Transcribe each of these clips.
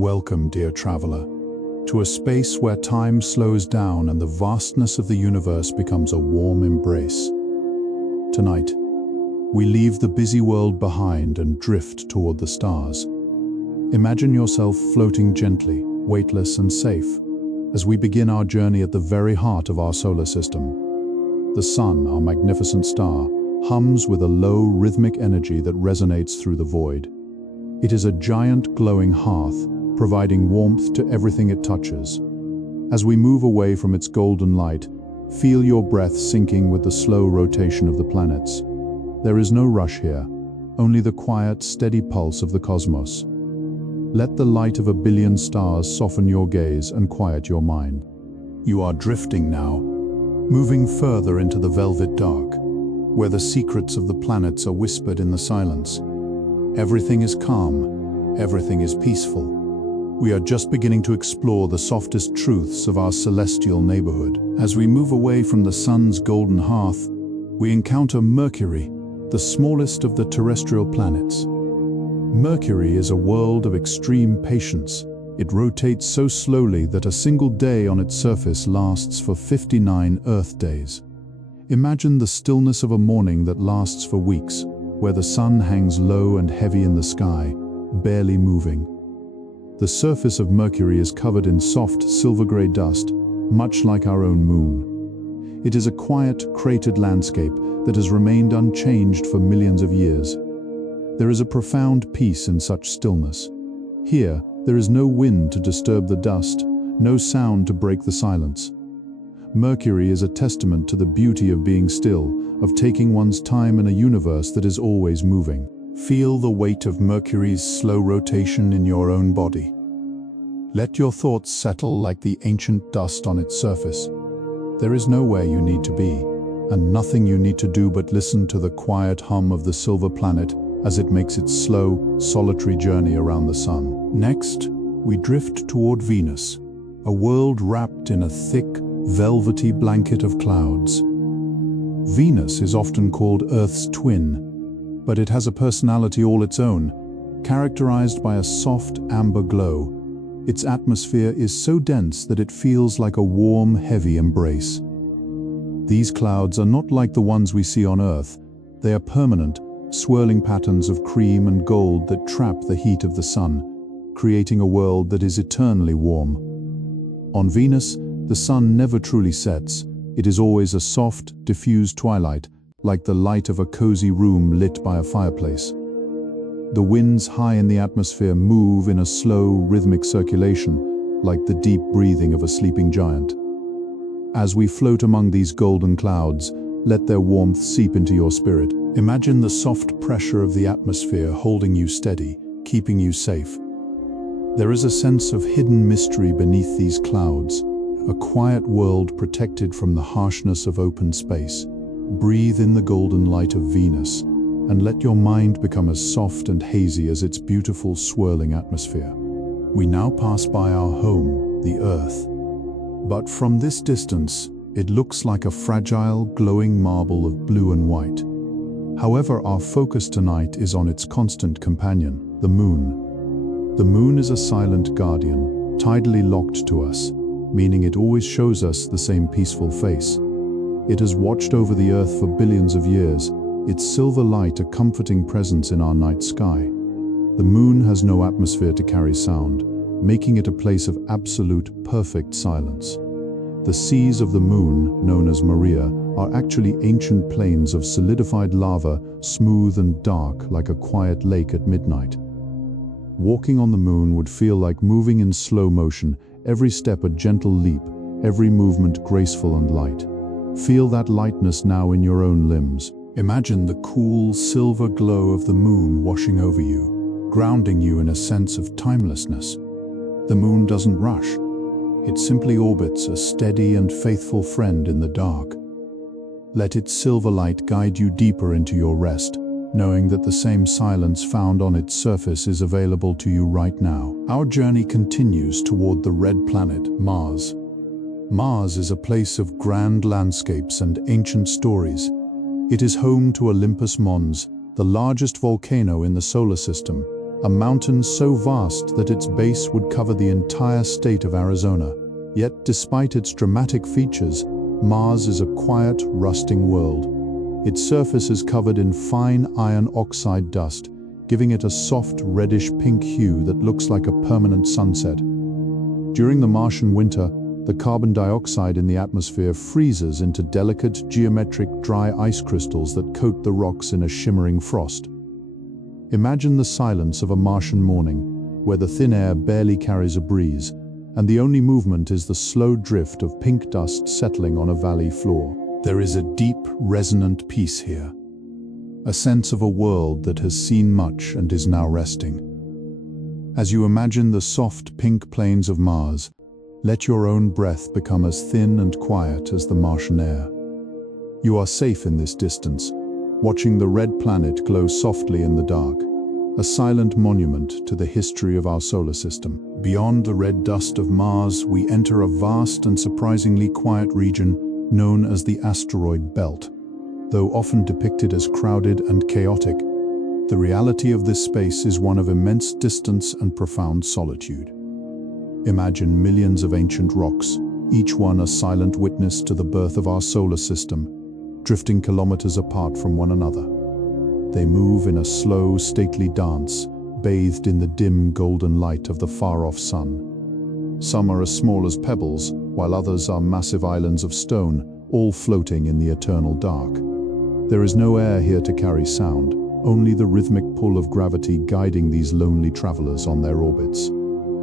Welcome, dear traveler, to a space where time slows down and the vastness of the universe becomes a warm embrace. Tonight, we leave the busy world behind and drift toward the stars. Imagine yourself floating gently, weightless and safe, as we begin our journey at the very heart of our solar system. The sun, our magnificent star, hums with a low, rhythmic energy that resonates through the void. It is a giant glowing hearth, providing warmth to everything it touches. As we move away from its golden light, feel your breath sinking with the slow rotation of the planets. There is no rush here, only the quiet, steady pulse of the cosmos. Let the light of a billion stars soften your gaze and quiet your mind. You are drifting now, moving further into the velvet dark, where the secrets of the planets are whispered in the silence. Everything is calm, everything is peaceful. We are just beginning to explore the softest truths of our celestial neighborhood. As we move away from the sun's golden hearth, we encounter Mercury, the smallest of the terrestrial planets. Mercury is a world of extreme patience. It rotates so slowly that a single day on its surface lasts for 59 Earth days. Imagine the stillness of a morning that lasts for weeks, where the sun hangs low and heavy in the sky, barely moving. The surface of Mercury is covered in soft, silver-gray dust, much like our own moon. It is a quiet, cratered landscape that has remained unchanged for millions of years. There is a profound peace in such stillness. Here, there is no wind to disturb the dust, no sound to break the silence. Mercury is a testament to the beauty of being still, of taking one's time in a universe that is always moving. Feel the weight of Mercury's slow rotation in your own body. Let your thoughts settle like the ancient dust on its surface. There is nowhere you need to be, and nothing you need to do but listen to the quiet hum of the silver planet as it makes its slow, solitary journey around the sun. Next, we drift toward Venus, a world wrapped in a thick, velvety blanket of clouds. Venus is often called Earth's twin, but it has a personality all its own, characterized by a soft amber glow. Its atmosphere is so dense that it feels like a warm, heavy embrace. These clouds are not like the ones we see on Earth. They are permanent, swirling patterns of cream and gold that trap the heat of the sun, creating a world that is eternally warm. On Venus, the sun never truly sets. It is always a soft, diffused twilight, like the light of a cozy room lit by a fireplace. The winds high in the atmosphere move in a slow, rhythmic circulation, like the deep breathing of a sleeping giant. As we float among these golden clouds, let their warmth seep into your spirit. Imagine the soft pressure of the atmosphere holding you steady, keeping you safe. There is a sense of hidden mystery beneath these clouds, a quiet world protected from the harshness of open space. Breathe in the golden light of Venus, and let your mind become as soft and hazy as its beautiful swirling atmosphere. We now pass by our home, the Earth. But from this distance, it looks like a fragile, glowing marble of blue and white. However, our focus tonight is on its constant companion, the Moon. The Moon is a silent guardian, tidally locked to us, meaning it always shows us the same peaceful face. It has watched over the Earth for billions of years, its silver light a comforting presence in our night sky. The Moon has no atmosphere to carry sound, making it a place of absolute, perfect silence. The seas of the Moon, known as Maria, are actually ancient plains of solidified lava, smooth and dark like a quiet lake at midnight. Walking on the Moon would feel like moving in slow motion, every step a gentle leap, every movement graceful and light. Feel that lightness now in your own limbs. Imagine the cool, silver glow of the Moon washing over you, grounding you in a sense of timelessness. The Moon doesn't rush. It simply orbits, a steady and faithful friend in the dark. Let its silver light guide you deeper into your rest, knowing that the same silence found on its surface is available to you right now. Our journey continues toward the red planet, Mars. Mars is a place of grand landscapes and ancient stories. It is home to Olympus Mons, the largest volcano in the solar system, a mountain so vast that its base would cover the entire state of Arizona. Yet, despite its dramatic features, Mars is a quiet, rusting world. Its surface is covered in fine iron oxide dust, giving it a soft reddish-pink hue that looks like a permanent sunset. During the Martian winter, the carbon dioxide in the atmosphere freezes into delicate, geometric, dry ice crystals that coat the rocks in a shimmering frost. Imagine the silence of a Martian morning, where the thin air barely carries a breeze, and the only movement is the slow drift of pink dust settling on a valley floor. There is a deep, resonant peace here, a sense of a world that has seen much and is now resting. As you imagine the soft, pink plains of Mars, let your own breath become as thin and quiet as the Martian air. You are safe in this distance, watching the red planet glow softly in the dark, a silent monument to the history of our solar system. Beyond the red dust of Mars, we enter a vast and surprisingly quiet region known as the asteroid belt. Though often depicted as crowded and chaotic, the reality of this space is one of immense distance and profound solitude. Imagine millions of ancient rocks, each one a silent witness to the birth of our solar system, drifting kilometers apart from one another. They move in a slow, stately dance, bathed in the dim golden light of the far-off sun. Some are as small as pebbles, while others are massive islands of stone, all floating in the eternal dark. There is no air here to carry sound, only the rhythmic pull of gravity guiding these lonely travelers on their orbits.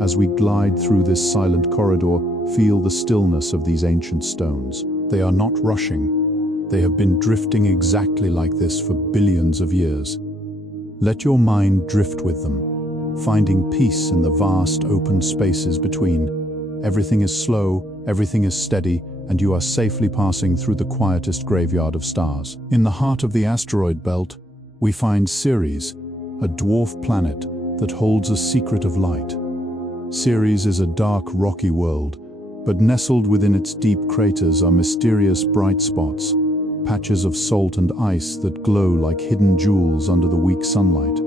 As we glide through this silent corridor, feel the stillness of these ancient stones. They are not rushing. They have been drifting exactly like this for billions of years. Let your mind drift with them, finding peace in the vast open spaces between. Everything is slow, everything is steady, and you are safely passing through the quietest graveyard of stars. In the heart of the asteroid belt, we find Ceres, a dwarf planet that holds a secret of light. Ceres is a dark, rocky world, but nestled within its deep craters are mysterious bright spots, patches of salt and ice that glow like hidden jewels under the weak sunlight.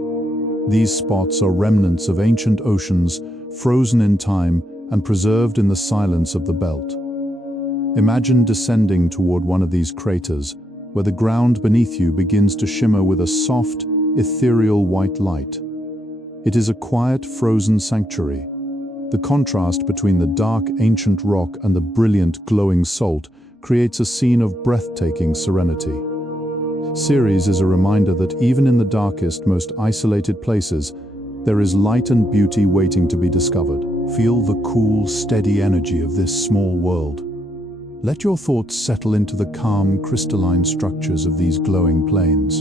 These spots are remnants of ancient oceans, frozen in time and preserved in the silence of the belt. Imagine descending toward one of these craters, where the ground beneath you begins to shimmer with a soft, ethereal white light. It is a quiet, frozen sanctuary. The contrast between the dark, ancient rock and the brilliant, glowing salt creates a scene of breathtaking serenity. Ceres is a reminder that even in the darkest, most isolated places, there is light and beauty waiting to be discovered. Feel the cool, steady energy of this small world. Let your thoughts settle into the calm, crystalline structures of these glowing plains.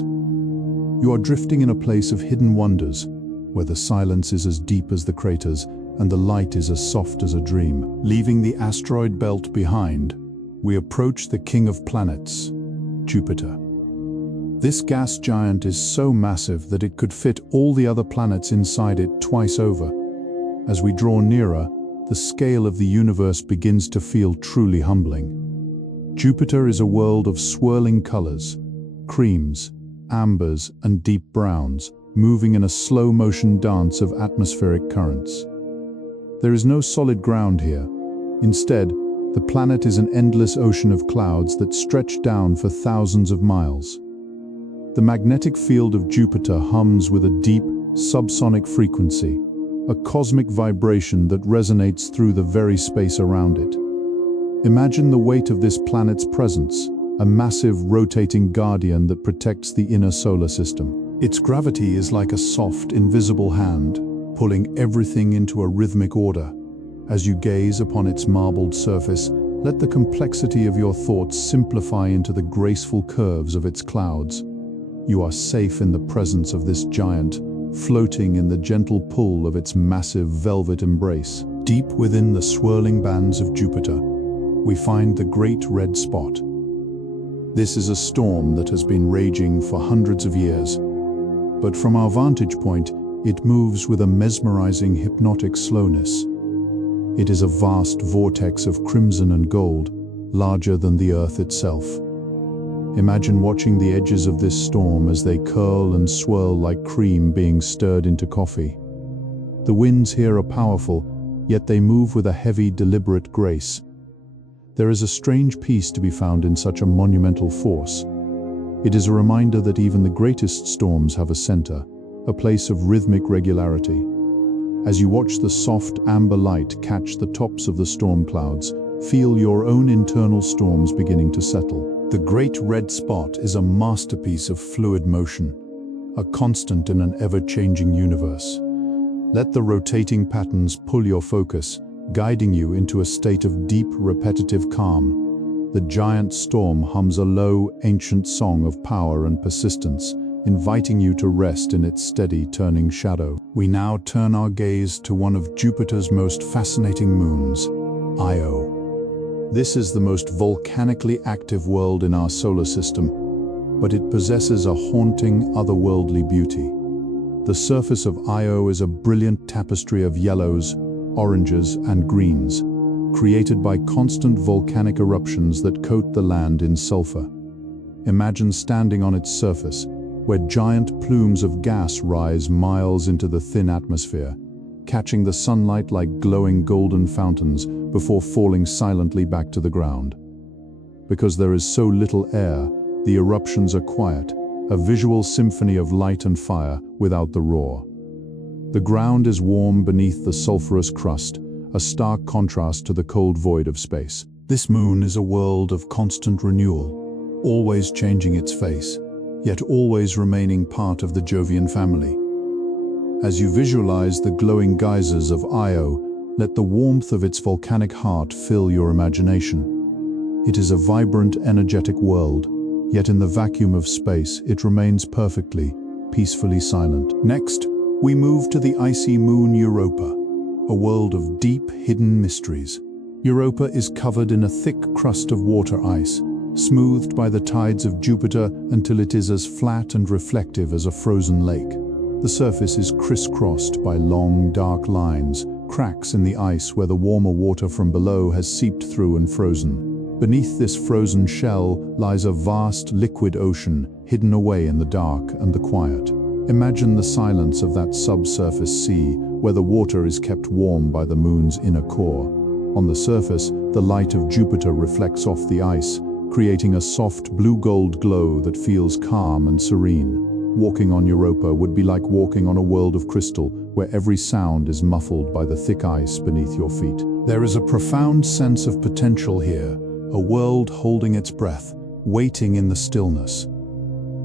You are drifting in a place of hidden wonders, where the silence is as deep as the craters and the light is as soft as a dream. Leaving the asteroid belt behind, we approach the king of planets, Jupiter. This gas giant is so massive that it could fit all the other planets inside it twice over. As we draw nearer, the scale of the universe begins to feel truly humbling. Jupiter is a world of swirling colors, creams, ambers, and deep browns, moving in a slow-motion dance of atmospheric currents. There is no solid ground here. Instead, the planet is an endless ocean of clouds that stretch down for thousands of miles. The magnetic field of Jupiter hums with a deep, subsonic frequency, a cosmic vibration that resonates through the very space around it. Imagine the weight of this planet's presence, a massive, rotating guardian that protects the inner solar system. Its gravity is like a soft, invisible hand, pulling everything into a rhythmic order. As you gaze upon its marbled surface, let the complexity of your thoughts simplify into the graceful curves of its clouds. You are safe in the presence of this giant, floating in the gentle pull of its massive velvet embrace. Deep within the swirling bands of Jupiter, we find the Great Red Spot. This is a storm that has been raging for hundreds of years, but from our vantage point, it moves with a mesmerizing, hypnotic slowness. It is a vast vortex of crimson and gold, larger than the Earth itself. Imagine watching the edges of this storm as they curl and swirl like cream being stirred into coffee. The winds here are powerful, yet they move with a heavy, deliberate grace. There is a strange peace to be found in such a monumental force. It is a reminder that even the greatest storms have a center, a place of rhythmic regularity. As you watch the soft amber light catch the tops of the storm clouds, feel your own internal storms beginning to settle. The great red spot is a masterpiece of fluid motion, a constant in an ever-changing universe. Let the rotating patterns pull your focus, guiding you into a state of deep, repetitive calm. The giant storm hums a low, ancient song of power and persistence, inviting you to rest in its steady, turning shadow. We now turn our gaze to one of Jupiter's most fascinating moons, Io. This is the most volcanically active world in our solar system, but it possesses a haunting, otherworldly beauty. The surface of Io is a brilliant tapestry of yellows, oranges, and greens, created by constant volcanic eruptions that coat the land in sulfur. Imagine standing on its surface, where giant plumes of gas rise miles into the thin atmosphere, catching the sunlight like glowing golden fountains before falling silently back to the ground. Because there is so little air, the eruptions are quiet, a visual symphony of light and fire without the roar. The ground is warm beneath the sulfurous crust, a stark contrast to the cold void of space. This moon is a world of constant renewal, always changing its face, yet always remaining part of the Jovian family. As you visualize the glowing geysers of Io, let the warmth of its volcanic heart fill your imagination. It is a vibrant, energetic world, yet in the vacuum of space, it remains perfectly, peacefully silent. Next, we move to the icy moon Europa, a world of deep, hidden mysteries. Europa is covered in a thick crust of water ice, smoothed by the tides of Jupiter until it is as flat and reflective as a frozen lake. The surface is crisscrossed by long, dark lines, cracks in the ice where the warmer water from below has seeped through and frozen. Beneath this frozen shell lies a vast, liquid ocean, hidden away in the dark and the quiet. Imagine the silence of that subsurface sea, where the water is kept warm by the moon's inner core. On the surface, the light of Jupiter reflects off the ice, creating a soft blue-gold glow that feels calm and serene. Walking on Europa would be like walking on a world of crystal, where every sound is muffled by the thick ice beneath your feet. There is a profound sense of potential here, a world holding its breath, waiting in the stillness.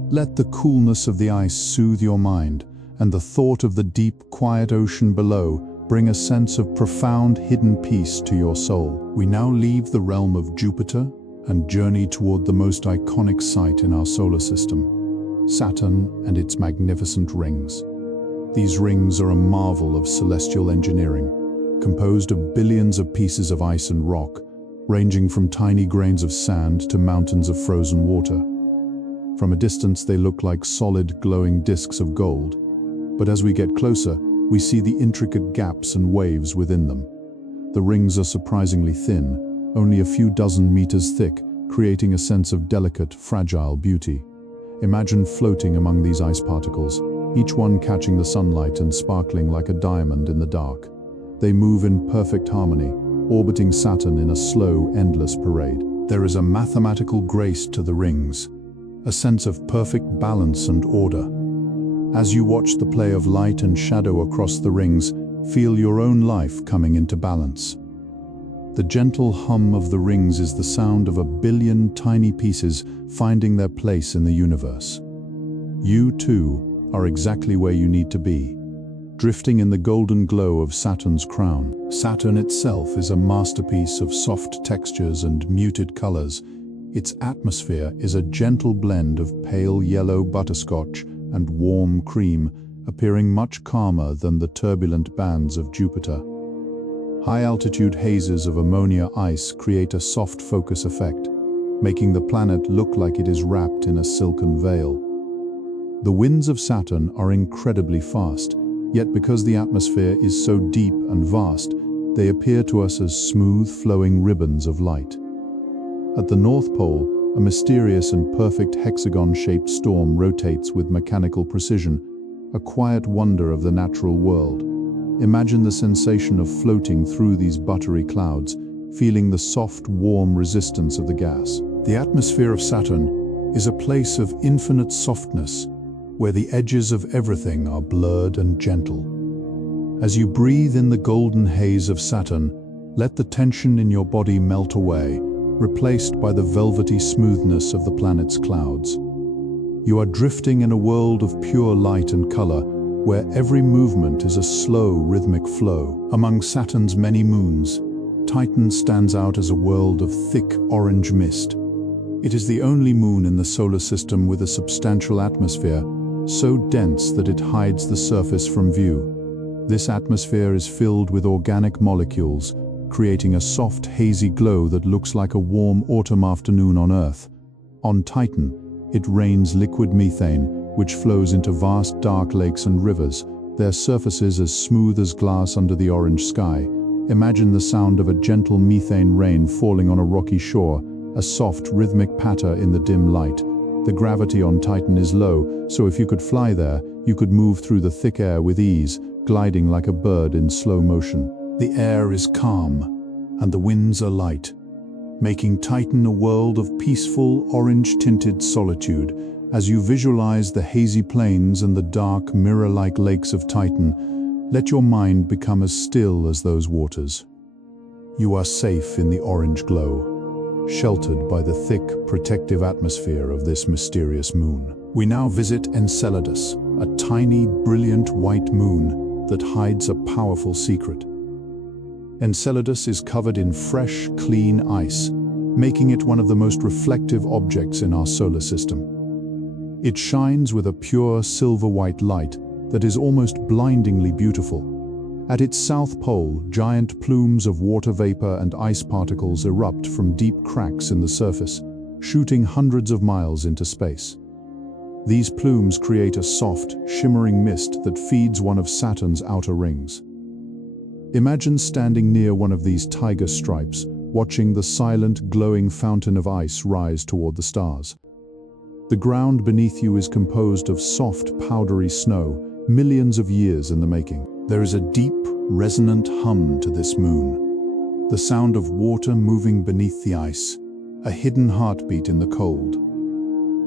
Let the coolness of the ice soothe your mind, and the thought of the deep, quiet ocean below bring a sense of profound, hidden peace to your soul. We now leave the realm of Jupiter and journey toward the most iconic site in our solar system, Saturn and its magnificent rings. These rings are a marvel of celestial engineering, composed of billions of pieces of ice and rock, ranging from tiny grains of sand to mountains of frozen water. From a distance, they look like solid, glowing discs of gold, but as we get closer, we see the intricate gaps and waves within them. The rings are surprisingly thin, only a few dozen meters thick, creating a sense of delicate, fragile beauty. Imagine floating among these ice particles, each one catching the sunlight and sparkling like a diamond in the dark. They move in perfect harmony, orbiting Saturn in a slow, endless parade. There is a mathematical grace to the rings, a sense of perfect balance and order. As you watch the play of light and shadow across the rings, feel your own life coming into balance. The gentle hum of the rings is the sound of a billion tiny pieces finding their place in the universe. You, too, are exactly where you need to be, drifting in the golden glow of Saturn's crown. Saturn itself is a masterpiece of soft textures and muted colors. Its atmosphere is a gentle blend of pale yellow butterscotch and warm cream, appearing much calmer than the turbulent bands of Jupiter. High-altitude hazes of ammonia ice create a soft focus effect, making the planet look like it is wrapped in a silken veil. The winds of Saturn are incredibly fast, yet because the atmosphere is so deep and vast, they appear to us as smooth, flowing ribbons of light. At the North Pole, a mysterious and perfect hexagon-shaped storm rotates with mechanical precision, a quiet wonder of the natural world. Imagine the sensation of floating through these buttery clouds, feeling the soft, warm resistance of the gas. The atmosphere of Saturn is a place of infinite softness, where the edges of everything are blurred and gentle. As you breathe in the golden haze of Saturn, let the tension in your body melt away, replaced by the velvety smoothness of the planet's clouds. You are drifting in a world of pure light and color, where every movement is a slow, rhythmic flow. Among Saturn's many moons, Titan stands out as a world of thick orange mist. It is the only moon in the solar system with a substantial atmosphere, so dense that it hides the surface from view. This atmosphere is filled with organic molecules, creating a soft, hazy glow that looks like a warm autumn afternoon on Earth. On Titan, it rains liquid methane, which flows into vast dark lakes and rivers, their surfaces as smooth as glass under the orange sky. Imagine the sound of a gentle methane rain falling on a rocky shore, a soft, rhythmic patter in the dim light. The gravity on Titan is low, so if you could fly there, you could move through the thick air with ease, gliding like a bird in slow motion. The air is calm, and the winds are light, making Titan a world of peaceful, orange-tinted solitude. As you visualize the hazy plains and the dark, mirror-like lakes of Titan, let your mind become as still as those waters. You are safe in the orange glow, sheltered by the thick, protective atmosphere of this mysterious moon. We now visit Enceladus, a tiny, brilliant white moon that hides a powerful secret. Enceladus is covered in fresh, clean ice, making it one of the most reflective objects in our solar system. It shines with a pure silver-white light that is almost blindingly beautiful. At its south pole, giant plumes of water vapor and ice particles erupt from deep cracks in the surface, shooting hundreds of miles into space. These plumes create a soft, shimmering mist that feeds one of Saturn's outer rings. Imagine standing near one of these tiger stripes, watching the silent, glowing fountain of ice rise toward the stars. The ground beneath you is composed of soft, powdery snow, millions of years in the making. There is a deep, resonant hum to this moon, the sound of water moving beneath the ice, a hidden heartbeat in the cold.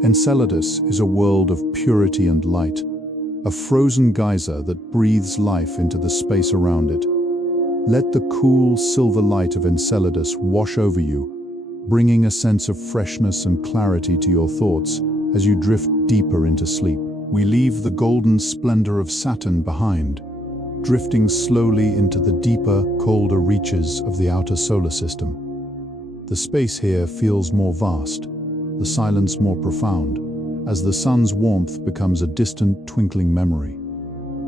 Enceladus is a world of purity and light, a frozen geyser that breathes life into the space around it. Let the cool, silver light of Enceladus wash over you, bringing a sense of freshness and clarity to your thoughts as you drift deeper into sleep. We leave the golden splendor of Saturn behind, drifting slowly into the deeper, colder reaches of the outer solar system. The space here feels more vast, the silence more profound, as the sun's warmth becomes a distant, twinkling memory.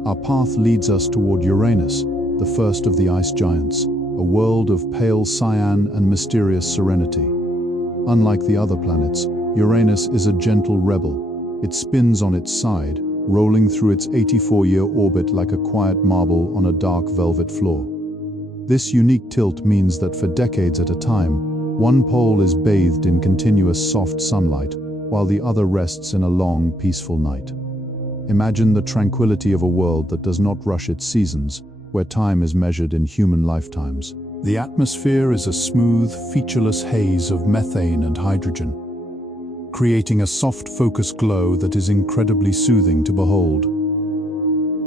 Our path leads us toward Uranus, the first of the ice giants, a world of pale cyan and mysterious serenity. Unlike the other planets, Uranus is a gentle rebel. It spins on its side, rolling through its 84-year orbit like a quiet marble on a dark velvet floor. This unique tilt means that for decades at a time, one pole is bathed in continuous soft sunlight, while the other rests in a long, peaceful night. Imagine the tranquility of a world that does not rush its seasons, where time is measured in human lifetimes. The atmosphere is a smooth, featureless haze of methane and hydrogen, creating a soft, focused glow that is incredibly soothing to behold.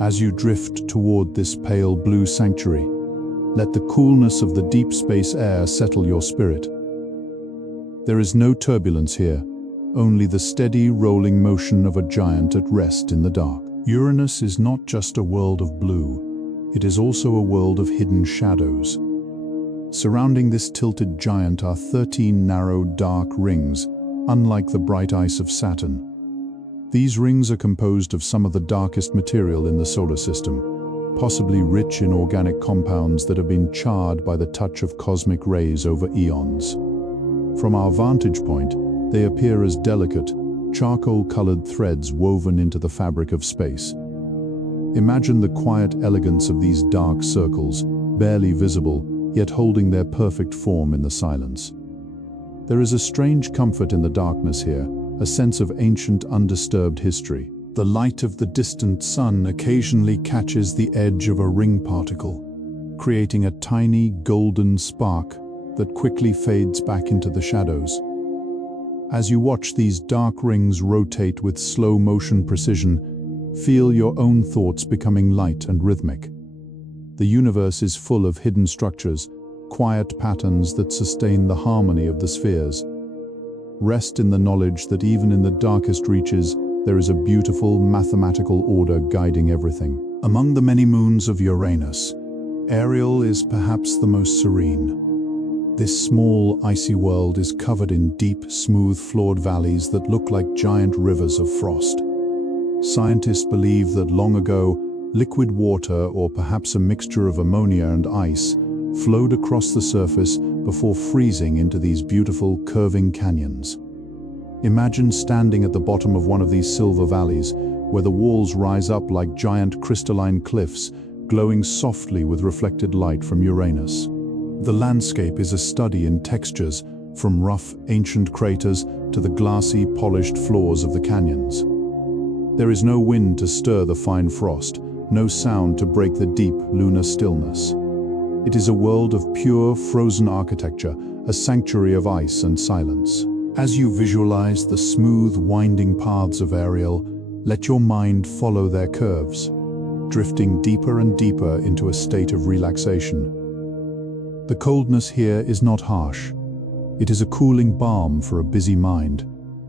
As you drift toward this pale blue sanctuary, let the coolness of the deep space air settle your spirit. There is no turbulence here, only the steady, rolling motion of a giant at rest in the dark. Uranus is not just a world of blue, it is also a world of hidden shadows. Surrounding this tilted giant are 13 narrow, dark rings, unlike the bright ice of Saturn. These rings are composed of some of the darkest material in the solar system, possibly rich in organic compounds that have been charred by the touch of cosmic rays over eons. From our vantage point, they appear as delicate, charcoal-colored threads woven into the fabric of space. Imagine the quiet elegance of these dark circles, barely visible, yet holding their perfect form in the silence. There is a strange comfort in the darkness here, a sense of ancient, undisturbed history. The light of the distant sun occasionally catches the edge of a ring particle, creating a tiny golden spark that quickly fades back into the shadows. As you watch these dark rings rotate with slow-motion precision, feel your own thoughts becoming light and rhythmic. The universe is full of hidden structures, quiet patterns that sustain the harmony of the spheres. Rest in the knowledge that even in the darkest reaches, there is a beautiful mathematical order guiding everything. Among the many moons of Uranus, Ariel is perhaps the most serene. This small, icy world is covered in deep, smooth, floored valleys that look like giant rivers of frost. Scientists believe that long ago, liquid water, or perhaps a mixture of ammonia and ice, flowed across the surface before freezing into these beautiful, curving canyons. Imagine standing at the bottom of one of these silver valleys, where the walls rise up like giant crystalline cliffs, glowing softly with reflected light from Uranus. The landscape is a study in textures, from rough, ancient craters to the glassy, polished floors of the canyons. There is no wind to stir the fine frost, no sound to break the deep, lunar stillness. It is a world of pure, frozen architecture, a sanctuary of ice and silence. As you visualize the smooth, winding paths of Ariel, let your mind follow their curves, drifting deeper and deeper into a state of relaxation. The coldness here is not harsh. It is a cooling balm for a busy mind,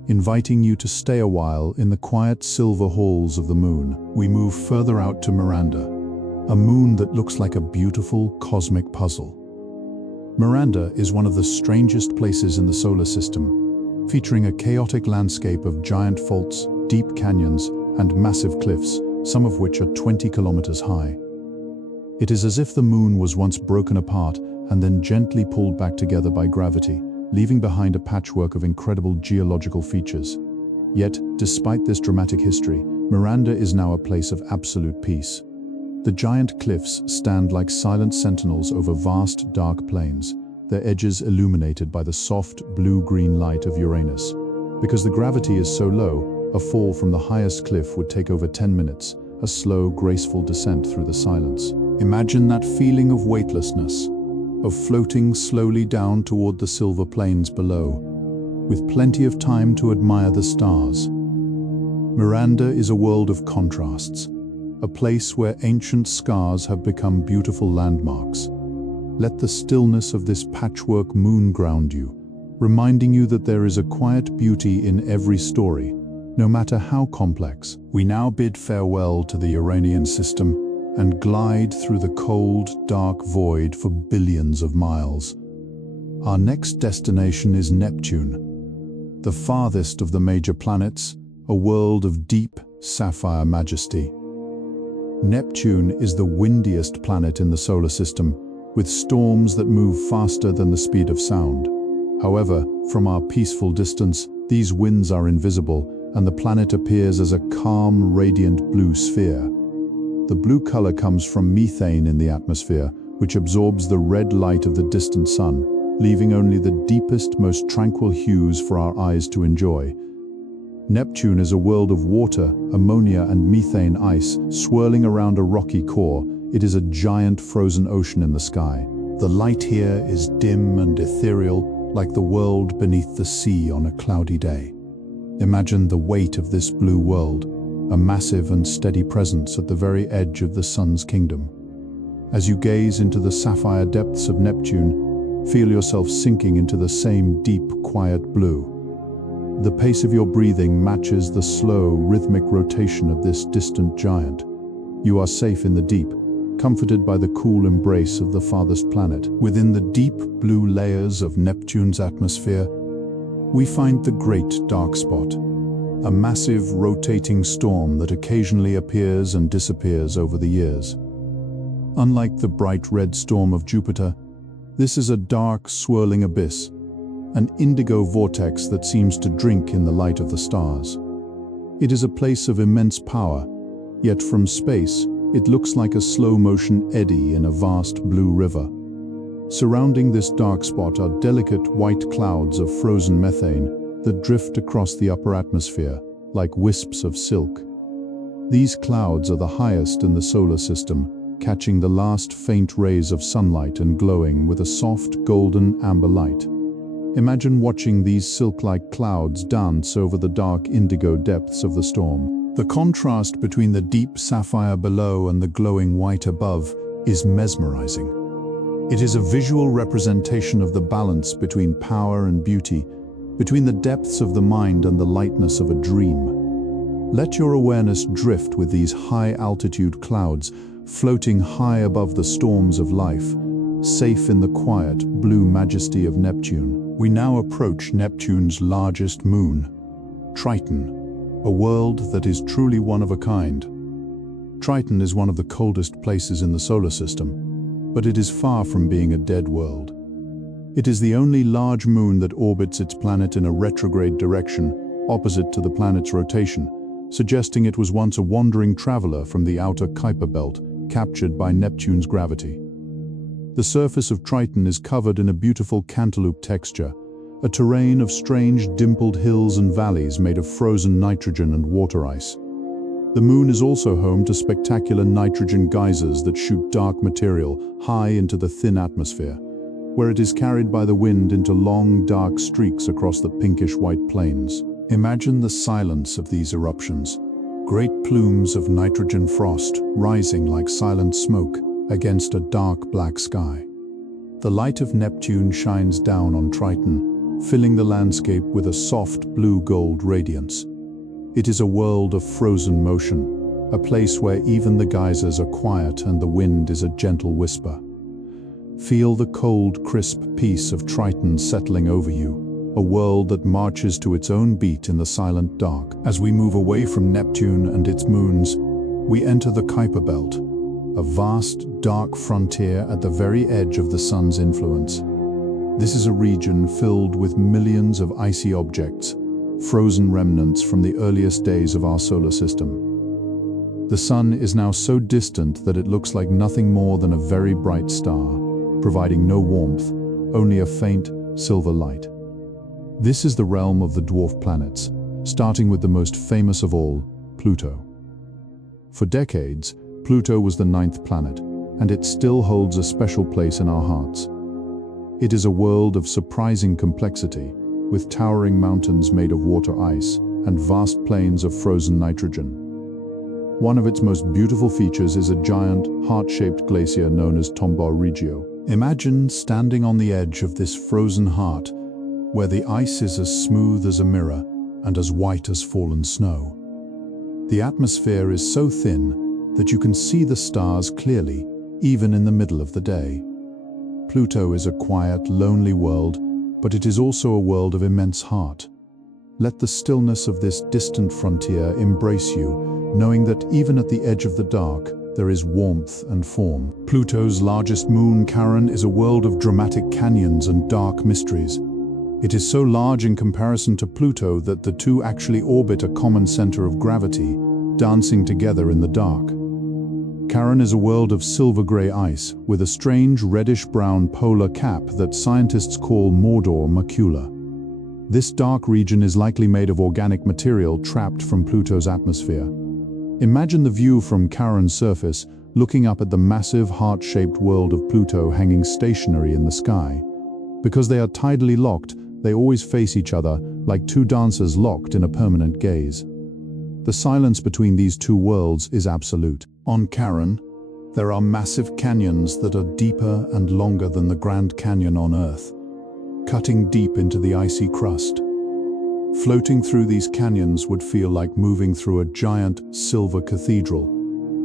inviting you to stay a while in the quiet silver halls of the moon. We move further out to Miranda, a moon that looks like a beautiful cosmic puzzle. Miranda is one of the strangest places in the solar system, featuring a chaotic landscape of giant faults, deep canyons, and massive cliffs, some of which are 20 kilometers high. It is as if the moon was once broken apart and then gently pulled back together by gravity, leaving behind a patchwork of incredible geological features. Yet, despite this dramatic history, Miranda is now a place of absolute peace. The giant cliffs stand like silent sentinels over vast, dark plains, their edges illuminated by the soft, blue-green light of Uranus. Because the gravity is so low, a fall from the highest cliff would take over 10 minutes, a slow, graceful descent through the silence. Imagine that feeling of weightlessness, of floating slowly down toward the silver plains below, with plenty of time to admire the stars. Miranda is a world of contrasts, a place where ancient scars have become beautiful landmarks. Let the stillness of this patchwork moon ground you, reminding you that there is a quiet beauty in every story, no matter how complex. We now bid farewell to the Uranian system and glide through the cold, dark void for billions of miles. Our next destination is Neptune, the farthest of the major planets, a world of deep, sapphire majesty. Neptune is the windiest planet in the solar system, with storms that move faster than the speed of sound. However, from our peaceful distance, these winds are invisible, and the planet appears as a calm, radiant blue sphere. The blue color comes from methane in the atmosphere, which absorbs the red light of the distant sun, leaving only the deepest, most tranquil hues for our eyes to enjoy. Neptune is a world of water, ammonia, and methane ice swirling around a rocky core. It is a giant frozen ocean in the sky. The light here is dim and ethereal, like the world beneath the sea on a cloudy day. Imagine the weight of this blue world, a massive and steady presence at the very edge of the sun's kingdom. As you gaze into the sapphire depths of Neptune, feel yourself sinking into the same deep, quiet blue. The pace of your breathing matches the slow, rhythmic rotation of this distant giant. You are safe in the deep, comforted by the cool embrace of the farthest planet. Within the deep blue layers of Neptune's atmosphere, we find the Great Dark Spot, a massive rotating storm that occasionally appears and disappears over the years. Unlike the bright red storm of Jupiter, this is a dark, swirling abyss, an indigo vortex that seems to drink in the light of the stars. It is a place of immense power, yet from space, it looks like a slow-motion eddy in a vast blue river. Surrounding this dark spot are delicate white clouds of frozen methane that drift across the upper atmosphere like wisps of silk. These clouds are the highest in the solar system, catching the last faint rays of sunlight and glowing with a soft golden amber light. Imagine watching these silk-like clouds dance over the dark indigo depths of the storm. The contrast between the deep sapphire below and the glowing white above is mesmerizing. It is a visual representation of the balance between power and beauty, between the depths of the mind and the lightness of a dream. Let your awareness drift with these high-altitude clouds, floating high above the storms of life, safe in the quiet, blue majesty of Neptune. We now approach Neptune's largest moon, Triton, a world that is truly one of a kind. Triton is one of the coldest places in the solar system, but it is far from being a dead world. It is the only large moon that orbits its planet in a retrograde direction, opposite to the planet's rotation, suggesting it was once a wandering traveler from the outer Kuiper belt, captured by Neptune's gravity. The surface of Triton is covered in a beautiful cantaloupe texture, a terrain of strange dimpled hills and valleys made of frozen nitrogen and water ice. The moon is also home to spectacular nitrogen geysers that shoot dark material high into the thin atmosphere, where it is carried by the wind into long, dark streaks across the pinkish-white plains. Imagine the silence of these eruptions, great plumes of nitrogen frost rising like silent smoke against a dark black sky. The light of Neptune shines down on Triton, filling the landscape with a soft blue-gold radiance. It is a world of frozen motion, a place where even the geysers are quiet and the wind is a gentle whisper. Feel the cold, crisp peace of Triton settling over you, a world that marches to its own beat in the silent dark. As we move away from Neptune and its moons, we enter the Kuiper belt, a vast, dark frontier at the very edge of the sun's influence. This is a region filled with millions of icy objects, frozen remnants from the earliest days of our solar system. The sun is now so distant that it looks like nothing more than a very bright star, providing no warmth, only a faint, silver light. This is the realm of the dwarf planets, starting with the most famous of all, Pluto. For decades, Pluto was the 9th planet, and it still holds a special place in our hearts. It is a world of surprising complexity, with towering mountains made of water ice and vast plains of frozen nitrogen. One of its most beautiful features is a giant, heart-shaped glacier known as Tombaugh Regio. Imagine standing on the edge of this frozen heart, where the ice is as smooth as a mirror and as white as fallen snow. The atmosphere is so thin that you can see the stars clearly, even in the middle of the day. Pluto is a quiet, lonely world, but it is also a world of immense heart. Let the stillness of this distant frontier embrace you, knowing that even at the edge of the dark, there is warmth and form. Pluto's largest moon, Charon, is a world of dramatic canyons and dark mysteries. It is so large in comparison to Pluto that the two actually orbit a common center of gravity, dancing together in the dark. Charon is a world of silver-gray ice, with a strange reddish-brown polar cap that scientists call Mordor macula. This dark region is likely made of organic material trapped from Pluto's atmosphere. Imagine the view from Charon's surface, looking up at the massive heart-shaped world of Pluto hanging stationary in the sky. Because they are tidally locked, they always face each other, like two dancers locked in a permanent gaze. The silence between these two worlds is absolute. On Charon, there are massive canyons that are deeper and longer than the Grand Canyon on Earth, cutting deep into the icy crust. Floating through these canyons would feel like moving through a giant silver cathedral,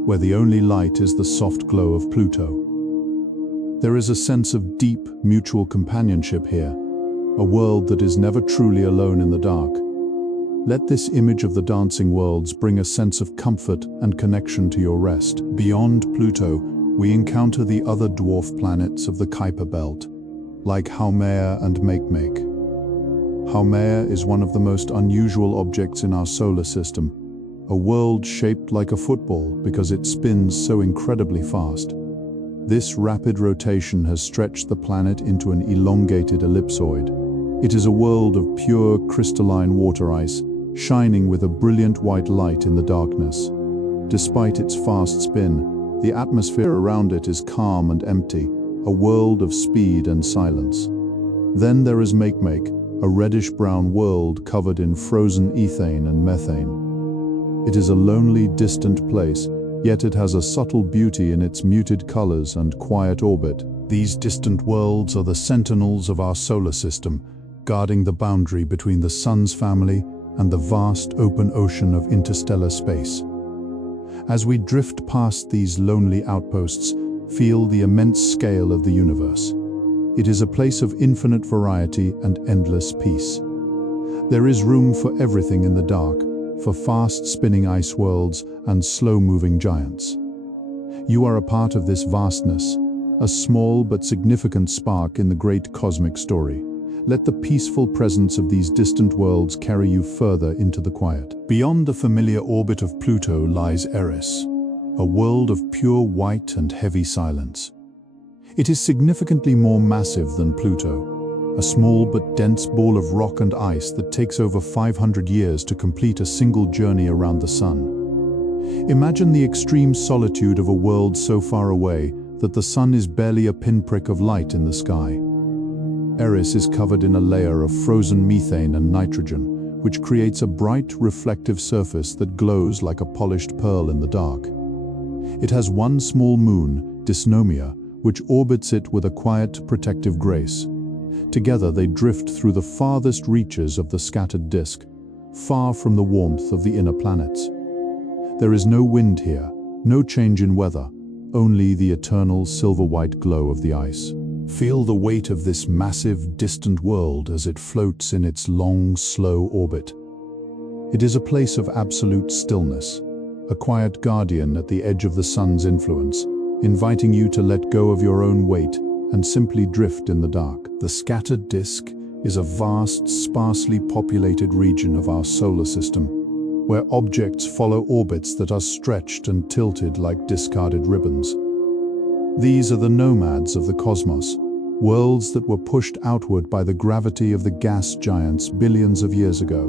where the only light is the soft glow of Pluto. There is a sense of deep, mutual companionship here, a world that is never truly alone in the dark. Let this image of the dancing worlds bring a sense of comfort and connection to your rest. Beyond Pluto, we encounter the other dwarf planets of the Kuiper belt, like Haumea and Makemake. Haumea is one of the most unusual objects in our solar system, a world shaped like a football because it spins so incredibly fast. This rapid rotation has stretched the planet into an elongated ellipsoid. It is a world of pure crystalline water ice, shining with a brilliant white light in the darkness. Despite its fast spin, the atmosphere around it is calm and empty, a world of speed and silence. Then there is Makemake, a reddish-brown world covered in frozen ethane and methane. It is a lonely, distant place, yet it has a subtle beauty in its muted colors and quiet orbit. These distant worlds are the sentinels of our solar system, guarding the boundary between the Sun's family and the vast open ocean of interstellar space. As we drift past these lonely outposts, feel the immense scale of the universe. It is a place of infinite variety and endless peace. There is room for everything in the dark, for fast-spinning ice worlds and slow-moving giants. You are a part of this vastness, a small but significant spark in the great cosmic story. Let the peaceful presence of these distant worlds carry you further into the quiet. Beyond the familiar orbit of Pluto lies Eris, a world of pure white and heavy silence. It is significantly more massive than Pluto, a small but dense ball of rock and ice that takes over 500 years to complete a single journey around the Sun. Imagine the extreme solitude of a world so far away that the Sun is barely a pinprick of light in the sky. Eris is covered in a layer of frozen methane and nitrogen, which creates a bright, reflective surface that glows like a polished pearl in the dark. It has one small moon, Dysnomia, which orbits it with a quiet, protective grace. Together they drift through the farthest reaches of the scattered disk, far from the warmth of the inner planets. There is no wind here, no change in weather, only the eternal silver-white glow of the ice. Feel the weight of this massive, distant world as it floats in its long, slow orbit. It is a place of absolute stillness, a quiet guardian at the edge of the Sun's influence, inviting you to let go of your own weight and simply drift in the dark. The scattered disk is a vast, sparsely populated region of our solar system, where objects follow orbits that are stretched and tilted like discarded ribbons. These are the nomads of the cosmos, worlds that were pushed outward by the gravity of the gas giants billions of years ago.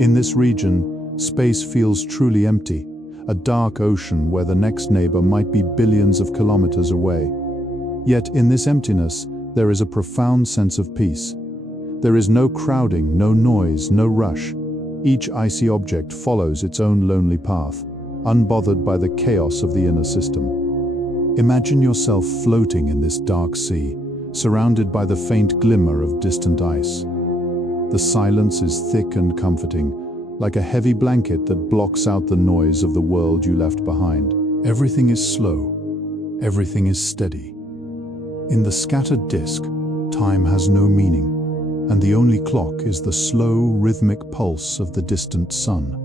In this region, space feels truly empty, a dark ocean where the next neighbor might be billions of kilometers away. Yet in this emptiness, there is a profound sense of peace. There is no crowding, no noise, no rush. Each icy object follows its own lonely path, unbothered by the chaos of the inner system. Imagine yourself floating in this dark sea, surrounded by the faint glimmer of distant ice. The silence is thick and comforting, like a heavy blanket that blocks out the noise of the world you left behind. Everything is slow. Everything is steady. In the scattered disk, time has no meaning, and the only clock is the slow, rhythmic pulse of the distant sun.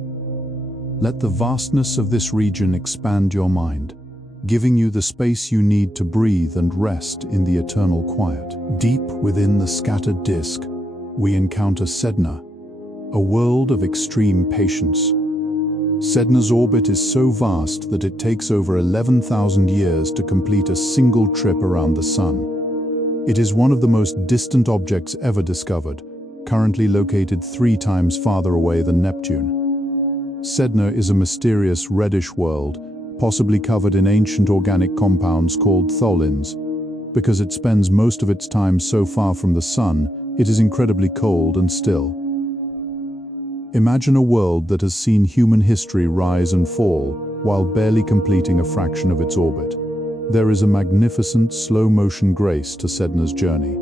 Let the vastness of this region expand your mind, giving you the space you need to breathe and rest in the eternal quiet. Deep within the scattered disk, we encounter Sedna, a world of extreme patience. Sedna's orbit is so vast that it takes over 11,000 years to complete a single trip around the Sun. It is one of the most distant objects ever discovered, currently located 3 times farther away than Neptune. Sedna is a mysterious reddish world, possibly covered in ancient organic compounds called tholins. Because it spends most of its time so far from the Sun, it is incredibly cold and still. Imagine a world that has seen human history rise and fall while barely completing a fraction of its orbit. There is a magnificent slow-motion grace to Sedna's journey.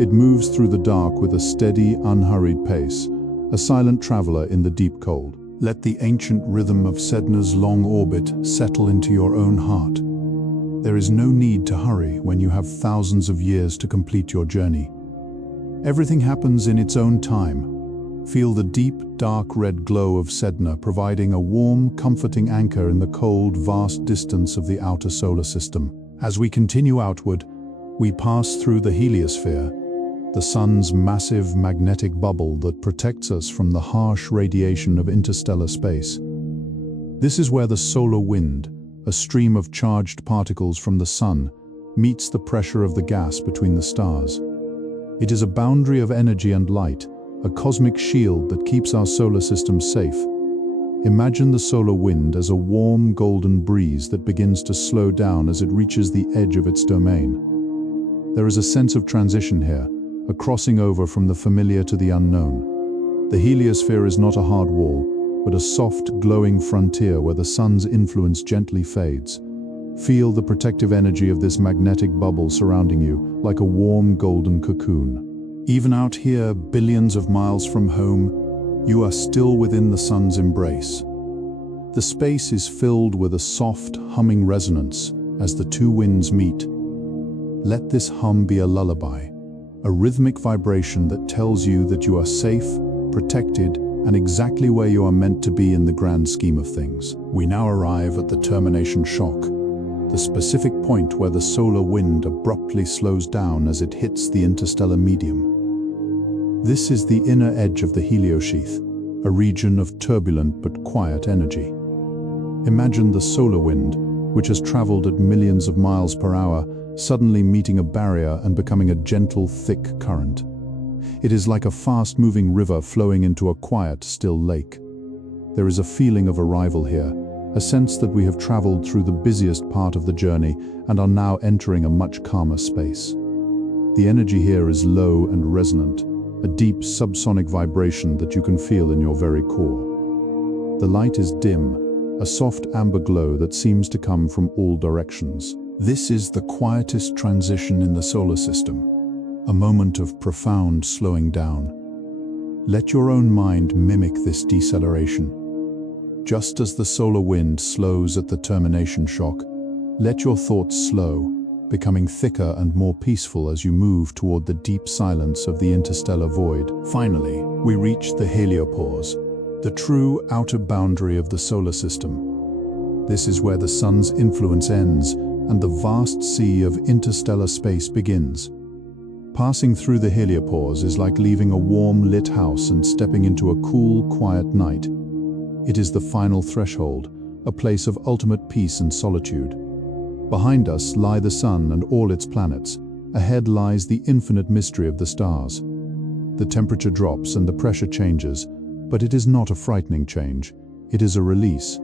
It moves through the dark with a steady, unhurried pace, a silent traveler in the deep cold. Let the ancient rhythm of Sedna's long orbit settle into your own heart. There is no need to hurry when you have thousands of years to complete your journey. Everything happens in its own time. Feel the deep, dark red glow of Sedna providing a warm, comforting anchor in the cold, vast distance of the outer solar system. As we continue outward, we pass through the heliosphere, the Sun's massive magnetic bubble that protects us from the harsh radiation of interstellar space. This is where the solar wind, a stream of charged particles from the Sun, meets the pressure of the gas between the stars. It is a boundary of energy and light, a cosmic shield that keeps our solar system safe. Imagine the solar wind as a warm golden breeze that begins to slow down as it reaches the edge of its domain. There is a sense of transition here, a crossing over from the familiar to the unknown. The heliosphere is not a hard wall, but a soft, glowing frontier where the sun's influence gently fades. Feel the protective energy of this magnetic bubble surrounding you, like a warm golden cocoon. Even out here, billions of miles from home, you are still within the sun's embrace. The space is filled with a soft, humming resonance as the two winds meet. Let this hum be a lullaby, a rhythmic vibration that tells you that you are safe, protected, and exactly where you are meant to be in the grand scheme of things. We now arrive at the termination shock, the specific point where the solar wind abruptly slows down as it hits the interstellar medium. This is the inner edge of the heliosheath, a region of turbulent but quiet energy. Imagine the solar wind, which has traveled at millions of miles per hour, suddenly meeting a barrier and becoming a gentle, thick current. It is like a fast-moving river flowing into a quiet, still lake. There is a feeling of arrival here, a sense that we have traveled through the busiest part of the journey and are now entering a much calmer space. The energy here is low and resonant, a deep subsonic vibration that you can feel in your very core. The light is dim, a soft amber glow that seems to come from all directions. This is the quietest transition in the solar system, a moment of profound slowing down. Let your own mind mimic this deceleration. Just as the solar wind slows at the termination shock, let your thoughts slow, becoming thicker and more peaceful as you move toward the deep silence of the interstellar void. Finally, we reach the heliopause, the true outer boundary of the solar system. This is where the sun's influence ends and the vast sea of interstellar space begins. Passing through the heliopause is like leaving a warm, lit house and stepping into a cool, quiet night. It is the final threshold, a place of ultimate peace and solitude. Behind us lie the sun and all its planets. Ahead lies the infinite mystery of the stars. The temperature drops and the pressure changes, but it is not a frightening change. It is a release.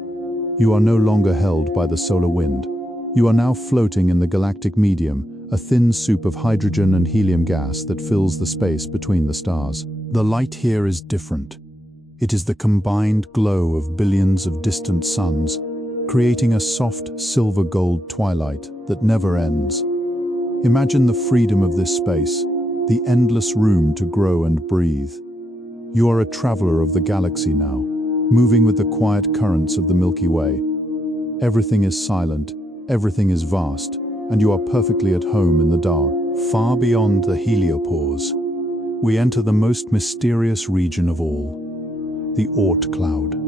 You are no longer held by the solar wind. You are now floating in the galactic medium, a thin soup of hydrogen and helium gas that fills the space between the stars. The light here is different. It is the combined glow of billions of distant suns, creating a soft silver-gold twilight that never ends. Imagine the freedom of this space, the endless room to grow and breathe. You are a traveler of the galaxy now, moving with the quiet currents of the Milky Way. Everything is silent, everything is vast, and you are perfectly at home in the dark. Far beyond the heliopause, we enter the most mysterious region of all, the Oort cloud.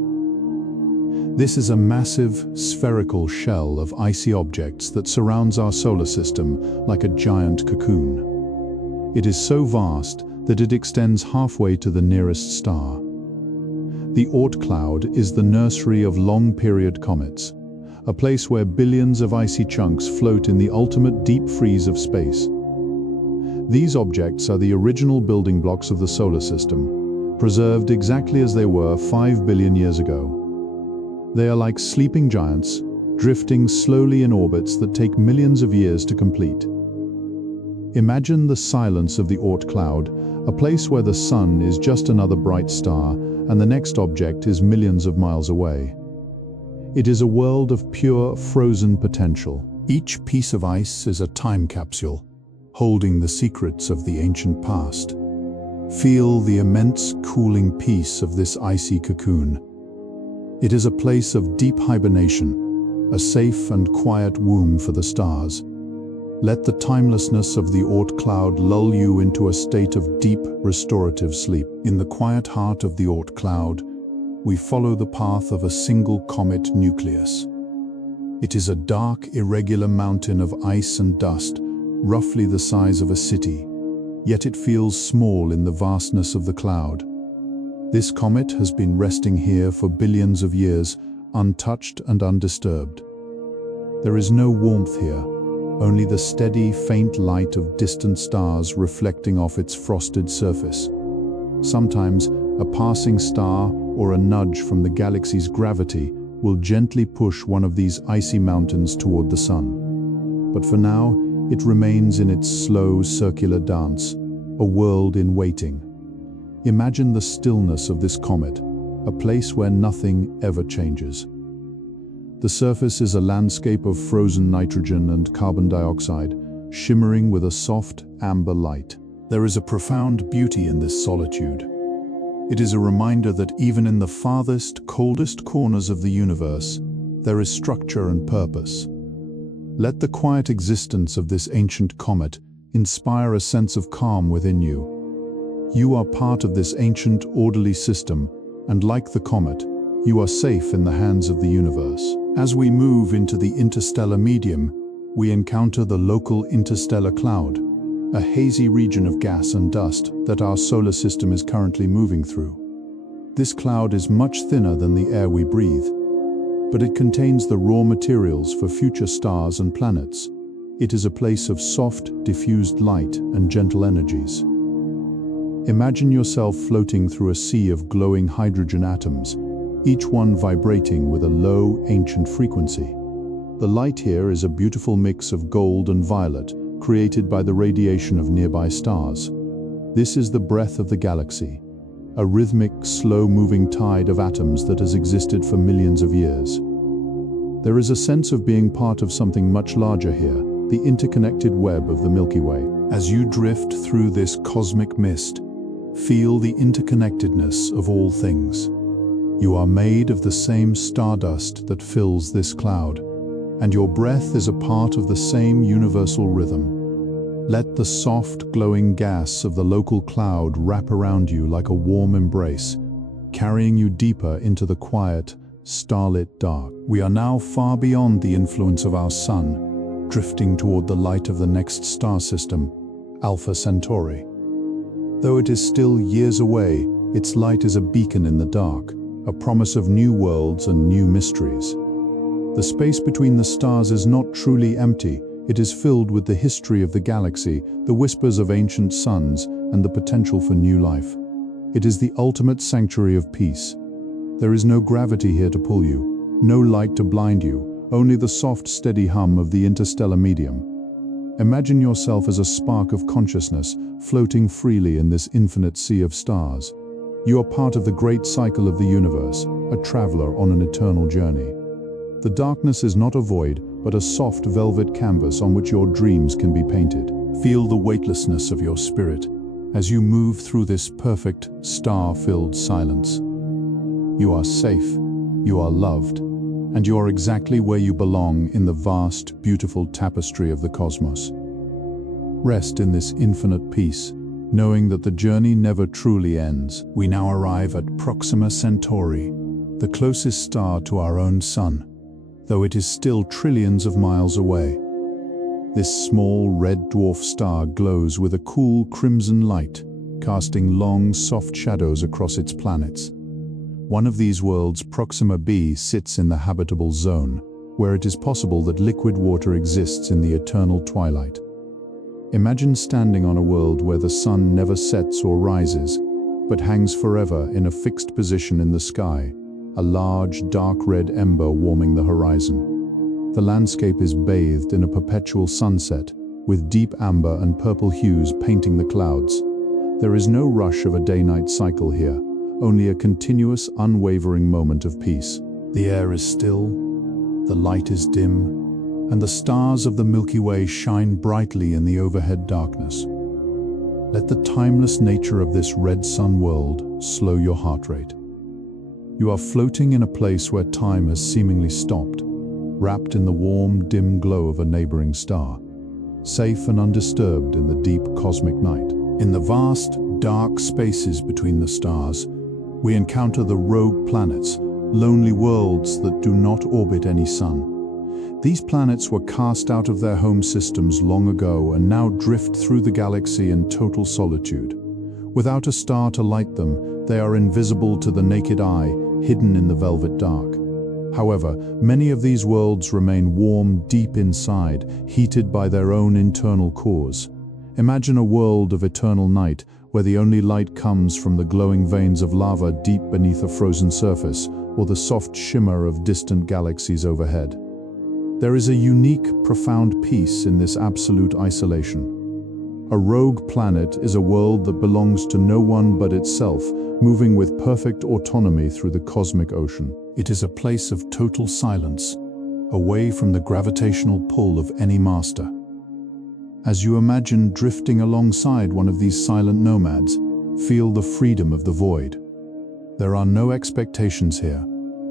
This is a massive, spherical shell of icy objects that surrounds our solar system like a giant cocoon. It is so vast that it extends halfway to the nearest star. The Oort cloud is the nursery of long-period comets, a place where billions of icy chunks float in the ultimate deep freeze of space. These objects are the original building blocks of the solar system, preserved exactly as they were 5 billion years ago. They are like sleeping giants, drifting slowly in orbits that take millions of years to complete. Imagine the silence of the Oort cloud, a place where the sun is just another bright star and the next object is millions of miles away. It is a world of pure, frozen potential. Each piece of ice is a time capsule, holding the secrets of the ancient past. Feel the immense cooling peace of this icy cocoon. It is a place of deep hibernation, a safe and quiet womb for the stars. Let the timelessness of the Oort cloud lull you into a state of deep, restorative sleep. In the quiet heart of the Oort cloud, we follow the path of a single comet nucleus. It is a dark, irregular mountain of ice and dust, roughly the size of a city, yet it feels small in the vastness of the cloud. This comet has been resting here for billions of years, untouched and undisturbed. There is no warmth here, only the steady, faint light of distant stars reflecting off its frosted surface. Sometimes, a passing star or a nudge from the galaxy's gravity will gently push one of these icy mountains toward the sun. But for now, it remains in its slow, circular dance, a world in waiting. Imagine the stillness of this comet, a place where nothing ever changes. The surface is a landscape of frozen nitrogen and carbon dioxide, shimmering with a soft, amber light. There is a profound beauty in this solitude. It is a reminder that even in the farthest, coldest corners of the universe, there is structure and purpose. Let the quiet existence of this ancient comet inspire a sense of calm within you. You are part of this ancient, orderly system, and like the comet, you are safe in the hands of the universe. As we move into the interstellar medium, we encounter the local interstellar cloud, a hazy region of gas and dust that our solar system is currently moving through. This cloud is much thinner than the air we breathe, but it contains the raw materials for future stars and planets. It is a place of soft, diffused light and gentle energies. Imagine yourself floating through a sea of glowing hydrogen atoms, each one vibrating with a low, ancient frequency. The light here is a beautiful mix of gold and violet, created by the radiation of nearby stars. This is the breath of the galaxy, a rhythmic, slow-moving tide of atoms that has existed for millions of years. There is a sense of being part of something much larger here, the interconnected web of the Milky Way. As you drift through this cosmic mist, feel the interconnectedness of all things. You are made of the same stardust that fills this cloud, and your breath is a part of the same universal rhythm. Let the soft, glowing gas of the local cloud wrap around you like a warm embrace, carrying you deeper into the quiet, starlit dark. We are now far beyond the influence of our sun, drifting toward the light of the next star system, Alpha Centauri. Though it is still years away, its light is a beacon in the dark, a promise of new worlds and new mysteries. The space between the stars is not truly empty. It is filled with the history of the galaxy, the whispers of ancient suns, and the potential for new life. It is the ultimate sanctuary of peace. There is no gravity here to pull you, no light to blind you, only the soft, steady hum of the interstellar medium. Imagine yourself as a spark of consciousness, floating freely in this infinite sea of stars. You are part of the great cycle of the universe, a traveler on an eternal journey. The darkness is not a void, but a soft velvet canvas on which your dreams can be painted. Feel the weightlessness of your spirit as you move through this perfect, star-filled silence. You are safe, you are loved, and you are exactly where you belong in the vast, beautiful tapestry of the cosmos. Rest in this infinite peace, knowing that the journey never truly ends. We now arrive at Proxima Centauri, the closest star to our own sun, though it is still trillions of miles away. This small red dwarf star glows with a cool crimson light, casting long, soft shadows across its planets. One of these worlds, Proxima b, sits in the habitable zone, where it is possible that liquid water exists in the eternal twilight. Imagine standing on a world where the sun never sets or rises, but hangs forever in a fixed position in the sky, a large, dark red ember warming the horizon. The landscape is bathed in a perpetual sunset, with deep amber and purple hues painting the clouds. There is no rush of a day-night cycle here, only a continuous, unwavering moment of peace. The air is still, the light is dim, and the stars of the Milky Way shine brightly in the overhead darkness. Let the timeless nature of this red sun world slow your heart rate. You are floating in a place where time has seemingly stopped, wrapped in the warm, dim glow of a neighboring star, safe and undisturbed in the deep cosmic night. In the vast, dark spaces between the stars, we encounter the rogue planets, lonely worlds that do not orbit any sun. These planets were cast out of their home systems long ago and now drift through the galaxy in total solitude. Without a star to light them, they are invisible to the naked eye, hidden in the velvet dark. However, many of these worlds remain warm deep inside, heated by their own internal cores. Imagine a world of eternal night where the only light comes from the glowing veins of lava deep beneath a frozen surface or the soft shimmer of distant galaxies overhead. There is a unique, profound peace in this absolute isolation. A rogue planet is a world that belongs to no one but itself, moving with perfect autonomy through the cosmic ocean. It is a place of total silence, away from the gravitational pull of any master. As you imagine drifting alongside one of these silent nomads, feel the freedom of the void. There are no expectations here,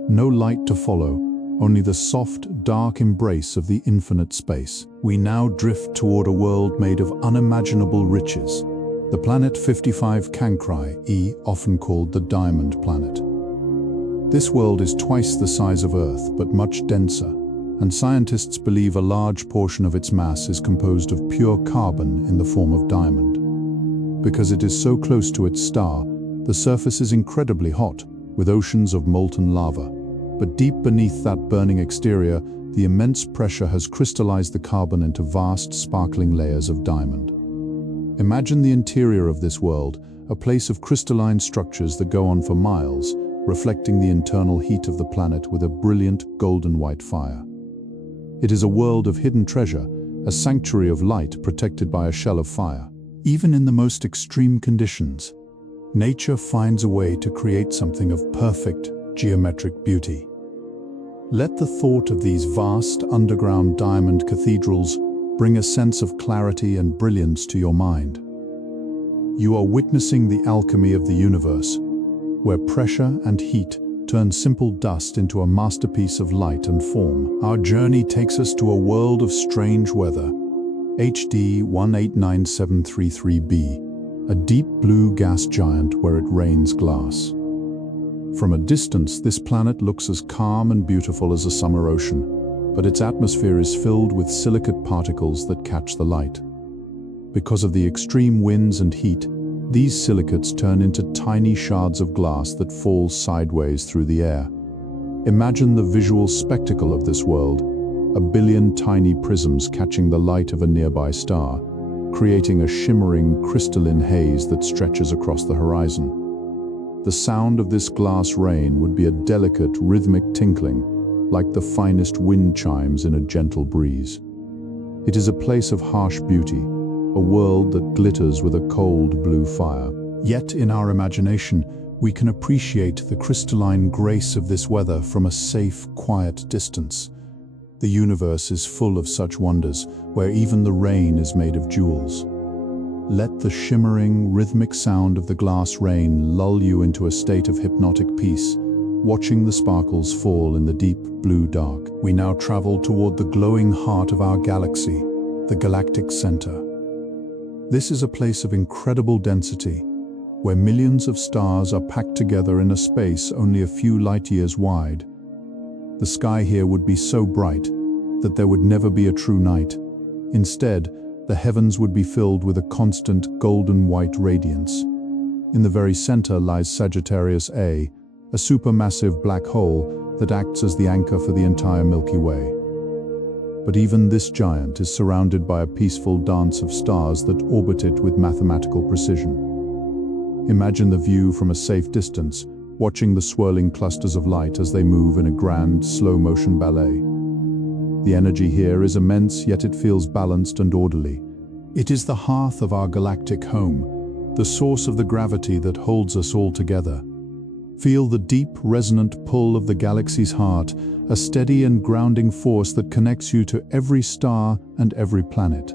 no light to follow, only the soft, dark embrace of the infinite space. We now drift toward a world made of unimaginable riches. The planet 55 Cancri, often called the Diamond Planet. This world is twice the size of Earth, but much denser, and scientists believe a large portion of its mass is composed of pure carbon in the form of diamond. Because it is so close to its star, the surface is incredibly hot, with oceans of molten lava. But deep beneath that burning exterior, the immense pressure has crystallized the carbon into vast, sparkling layers of diamond. Imagine the interior of this world, a place of crystalline structures that go on for miles, reflecting the internal heat of the planet with a brilliant golden white fire. It is a world of hidden treasure, a sanctuary of light protected by a shell of fire. Even in the most extreme conditions, nature finds a way to create something of perfect geometric beauty. Let the thought of these vast underground diamond cathedrals bring a sense of clarity and brilliance to your mind. You are witnessing the alchemy of the universe, where pressure and heat turn simple dust into a masterpiece of light and form. Our journey takes us to a world of strange weather. HD 189733b, a deep blue gas giant where it rains glass. From a distance, this planet looks as calm and beautiful as a summer ocean, but its atmosphere is filled with silicate particles that catch the light. Because of the extreme winds and heat, these silicates turn into tiny shards of glass that fall sideways through the air. Imagine the visual spectacle of this world, a billion tiny prisms catching the light of a nearby star, creating a shimmering, crystalline haze that stretches across the horizon. The sound of this glass rain would be a delicate, rhythmic tinkling, like the finest wind chimes in a gentle breeze. It is a place of harsh beauty, a world that glitters with a cold blue fire. Yet in our imagination, we can appreciate the crystalline grace of this weather from a safe, quiet distance. The universe is full of such wonders, where even the rain is made of jewels. Let the shimmering, rhythmic sound of the glass rain lull you into a state of hypnotic peace, watching the sparkles fall in the deep blue dark. We now travel toward the glowing heart of our galaxy, the galactic center. This is a place of incredible density, where millions of stars are packed together in a space only a few light years wide. The sky here would be so bright that there would never be a true night. Instead, the heavens would be filled with a constant golden white radiance. In the very center lies Sagittarius A, a supermassive black hole that acts as the anchor for the entire Milky Way. But even this giant is surrounded by a peaceful dance of stars that orbit it with mathematical precision. Imagine the view from a safe distance, watching the swirling clusters of light as they move in a grand, slow-motion ballet. The energy here is immense, yet it feels balanced and orderly. It is the hearth of our galactic home, the source of the gravity that holds us all together. Feel the deep, resonant pull of the galaxy's heart, a steady and grounding force that connects you to every star and every planet.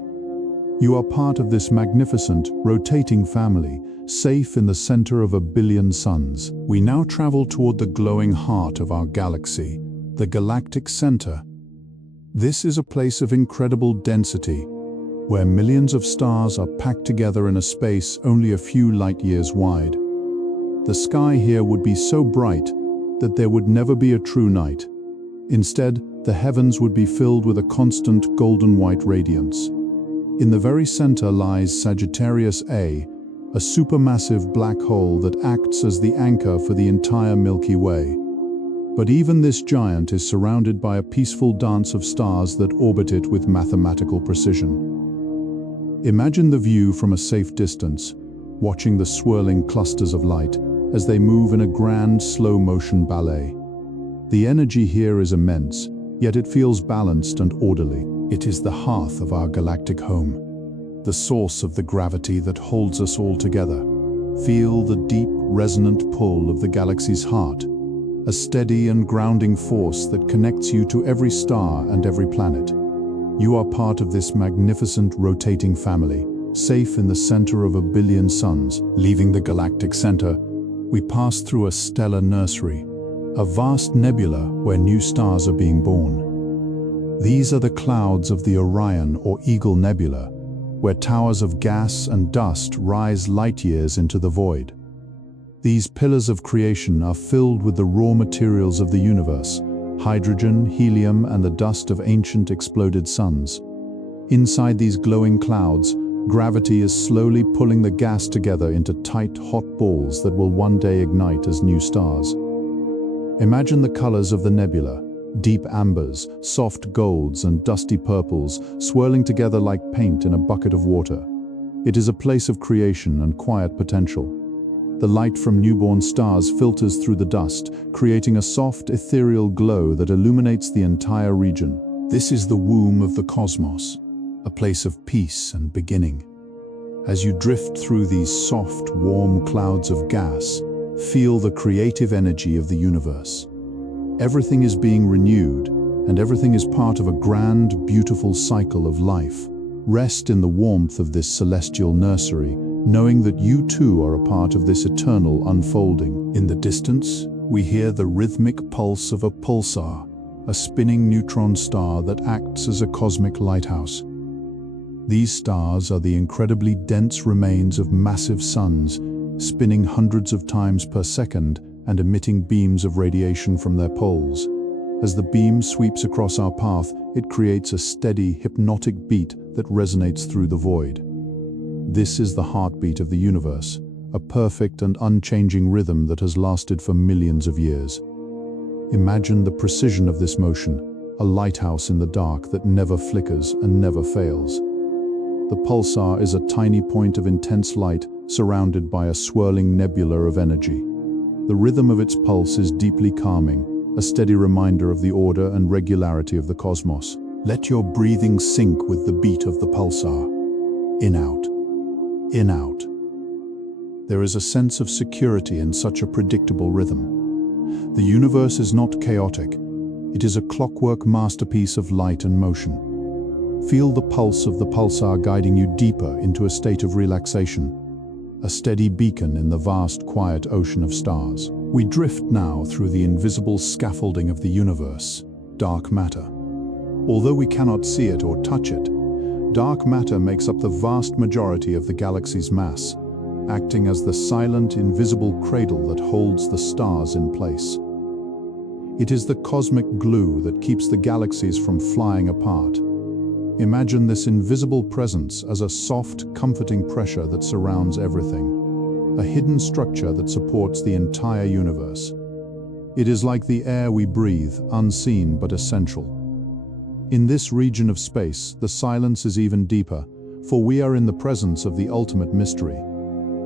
You are part of this magnificent, rotating family, safe in the center of a billion suns. We now travel toward the glowing heart of our galaxy, the galactic center. This is a place of incredible density, where millions of stars are packed together in a space only a few light years wide. The sky here would be so bright that there would never be a true night. Instead, the heavens would be filled with a constant golden white radiance. In the very center lies Sagittarius A, a supermassive black hole that acts as the anchor for the entire Milky Way. But even this giant is surrounded by a peaceful dance of stars that orbit it with mathematical precision. Imagine the view from a safe distance, watching the swirling clusters of light as they move in a grand slow-motion ballet. The energy here is immense, yet it feels balanced and orderly. It is the hearth of our galactic home, the source of the gravity that holds us all together. Feel the deep, resonant pull of the galaxy's heart, a steady and grounding force that connects you to every star and every planet. You are part of this magnificent rotating family, safe in the center of a billion suns. Leaving the galactic center, we pass through a stellar nursery, a vast nebula where new stars are being born. These are the clouds of the Orion or Eagle Nebula, where towers of gas and dust rise light years into the void. These pillars of creation are filled with the raw materials of the universe: hydrogen, helium, and the dust of ancient exploded suns. Inside these glowing clouds, gravity is slowly pulling the gas together into tight, hot balls that will one day ignite as new stars. Imagine the colors of the nebula: deep ambers, soft golds, and dusty purples swirling together like paint in a bucket of water. It is a place of creation and quiet potential. The light from newborn stars filters through the dust, creating a soft, ethereal glow that illuminates the entire region. This is the womb of the cosmos, a place of peace and beginning. As you drift through these soft, warm clouds of gas, feel the creative energy of the universe. Everything is being renewed, and everything is part of a grand, beautiful cycle of life. Rest in the warmth of this celestial nursery, knowing that you too are a part of this eternal unfolding. In the distance, we hear the rhythmic pulse of a pulsar, a spinning neutron star that acts as a cosmic lighthouse. These stars are the incredibly dense remains of massive suns, spinning hundreds of times per second and emitting beams of radiation from their poles. As the beam sweeps across our path, it creates a steady, hypnotic beat that resonates through the void. This is the heartbeat of the universe, a perfect and unchanging rhythm that has lasted for millions of years. Imagine the precision of this motion, a lighthouse in the dark that never flickers and never fails. The pulsar is a tiny point of intense light surrounded by a swirling nebula of energy. The rhythm of its pulse is deeply calming, a steady reminder of the order and regularity of the cosmos. Let your breathing sync with the beat of the pulsar. In out. In out. There is a sense of security in such a predictable rhythm. The universe is not chaotic. It is a clockwork masterpiece of light and motion. Feel the pulse of the pulsar guiding you deeper into a state of relaxation, a steady beacon in the vast, quiet ocean of stars. We drift now through the invisible scaffolding of the universe, dark matter. Although we cannot see it or touch it, dark matter makes up the vast majority of the galaxy's mass, acting as the silent, invisible cradle that holds the stars in place. It is the cosmic glue that keeps the galaxies from flying apart. Imagine this invisible presence as a soft, comforting pressure that surrounds everything, a hidden structure that supports the entire universe. It is like the air we breathe, unseen but essential. In this region of space, the silence is even deeper, for we are in the presence of the ultimate mystery.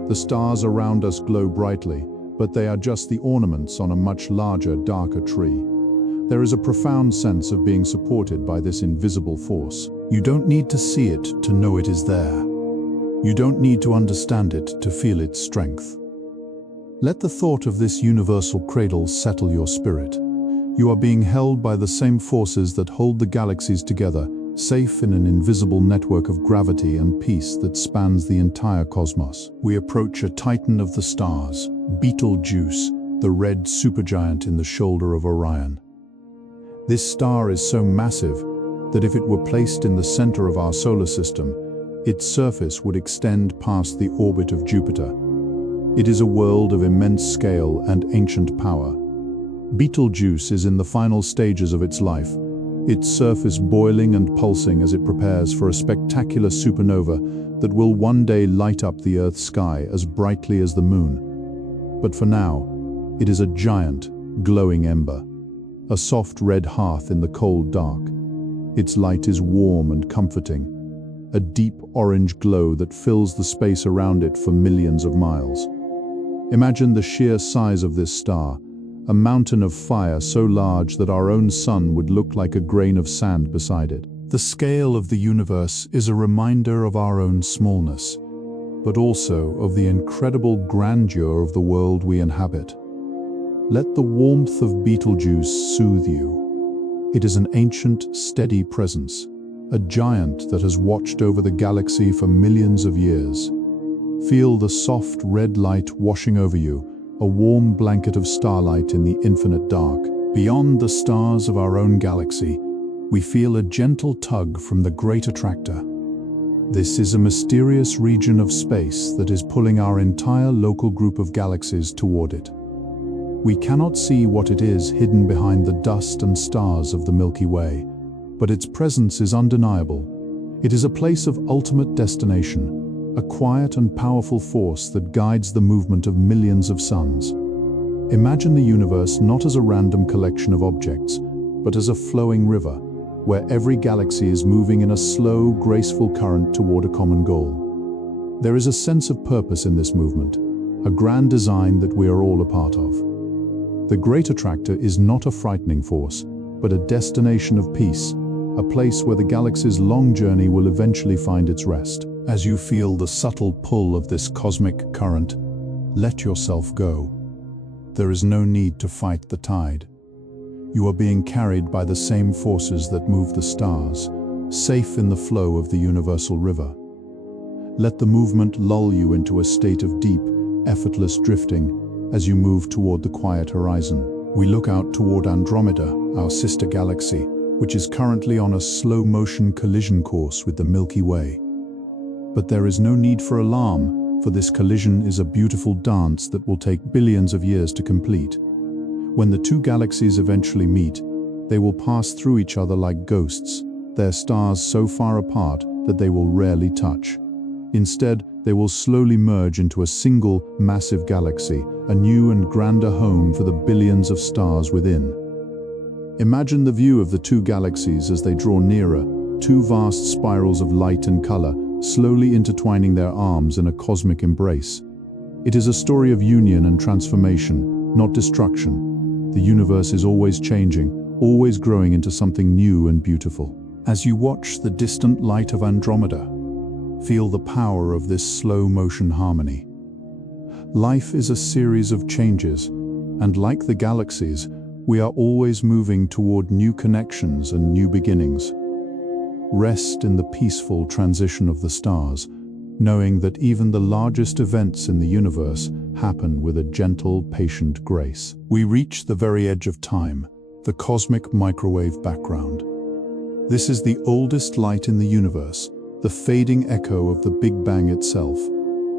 The stars around us glow brightly, but they are just the ornaments on a much larger, darker tree. There is a profound sense of being supported by this invisible force. You don't need to see it to know it is there. You don't need to understand it to feel its strength. Let the thought of this universal cradle settle your spirit. You are being held by the same forces that hold the galaxies together, safe in an invisible network of gravity and peace that spans the entire cosmos. We approach a titan of the stars, Betelgeuse, the red supergiant in the shoulder of Orion. This star is so massive that if it were placed in the center of our solar system, its surface would extend past the orbit of Jupiter. It is a world of immense scale and ancient power. Betelgeuse is in the final stages of its life, its surface boiling and pulsing as it prepares for a spectacular supernova that will one day light up the Earth's sky as brightly as the moon. But for now, it is a giant, glowing ember, a soft red hearth in the cold dark. Its light is warm and comforting, a deep orange glow that fills the space around it for millions of miles. Imagine the sheer size of this star, a mountain of fire so large that our own sun would look like a grain of sand beside it. The scale of the universe is a reminder of our own smallness, but also of the incredible grandeur of the world we inhabit. Let the warmth of Betelgeuse soothe you. It is an ancient, steady presence, a giant that has watched over the galaxy for millions of years. Feel the soft red light washing over you, a warm blanket of starlight in the infinite dark. Beyond the stars of our own galaxy, we feel a gentle tug from the Great Attractor. This is a mysterious region of space that is pulling our entire local group of galaxies toward it. We cannot see what it is hidden behind the dust and stars of the Milky Way, but its presence is undeniable. It is a place of ultimate destination, a quiet and powerful force that guides the movement of millions of suns. Imagine the universe not as a random collection of objects, but as a flowing river, where every galaxy is moving in a slow, graceful current toward a common goal. There is a sense of purpose in this movement, a grand design that we are all a part of. The Great Attractor is not a frightening force, but a destination of peace, a place where the galaxy's long journey will eventually find its rest. As you feel the subtle pull of this cosmic current, let yourself go. There is no need to fight the tide. You are being carried by the same forces that move the stars, safe in the flow of the universal river. Let the movement lull you into a state of deep, effortless drifting as you move toward the quiet horizon. We look out toward Andromeda, our sister galaxy, which is currently on a slow-motion collision course with the Milky Way. But there is no need for alarm, for this collision is a beautiful dance that will take billions of years to complete. When the two galaxies eventually meet, they will pass through each other like ghosts, their stars so far apart that they will rarely touch. Instead, they will slowly merge into a single, massive galaxy, a new and grander home for the billions of stars within. Imagine the view of the two galaxies as they draw nearer, two vast spirals of light and color, slowly intertwining their arms in a cosmic embrace. It is a story of union and transformation, not destruction. The universe is always changing, always growing into something new and beautiful. As you watch the distant light of Andromeda, feel the power of this slow-motion harmony. Life is a series of changes, and like the galaxies, we are always moving toward new connections and new beginnings. Rest in the peaceful transition of the stars, knowing that even the largest events in the universe happen with a gentle, patient grace. We reach the very edge of time, the cosmic microwave background. This is the oldest light in the universe, the fading echo of the Big Bang itself.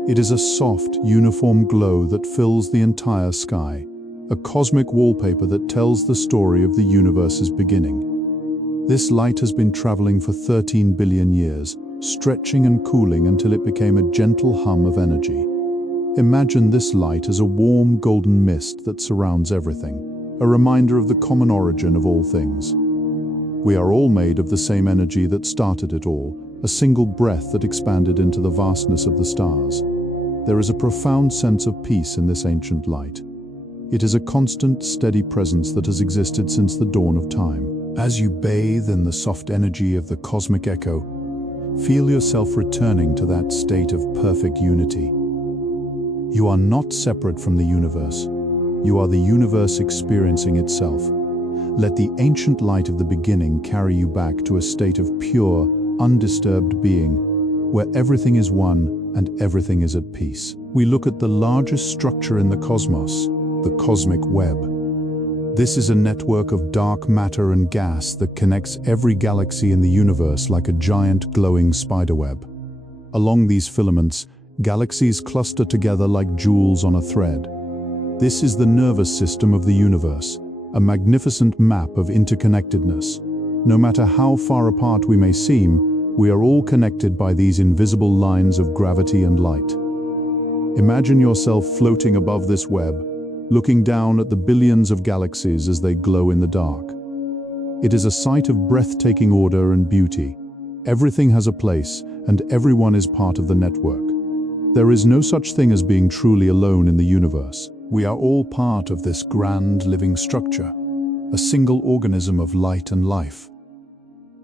It is a soft, uniform glow that fills the entire sky, a cosmic wallpaper that tells the story of the universe's beginning. This light has been traveling for 13 billion years, stretching and cooling until it became a gentle hum of energy. Imagine this light as a warm golden mist that surrounds everything, a reminder of the common origin of all things. We are all made of the same energy that started it all, a single breath that expanded into the vastness of the stars. There is a profound sense of peace in this ancient light. It is a constant, steady presence that has existed since the dawn of time. As you bathe in the soft energy of the cosmic echo, feel yourself returning to that state of perfect unity. You are not separate from the universe. You are the universe experiencing itself. Let the ancient light of the beginning carry you back to a state of pure, undisturbed being, where everything is one and everything is at peace. We look at the largest structure in the cosmos, the cosmic web. This is a network of dark matter and gas that connects every galaxy in the universe like a giant glowing spiderweb. Along these filaments, galaxies cluster together like jewels on a thread. This is the nervous system of the universe, a magnificent map of interconnectedness. No matter how far apart we may seem, we are all connected by these invisible lines of gravity and light. Imagine yourself floating above this web, looking down at the billions of galaxies as they glow in the dark. It is a sight of breathtaking order and beauty. Everything has a place, and everyone is part of the network. There is no such thing as being truly alone in the universe. We are all part of this grand living structure, a single organism of light and life.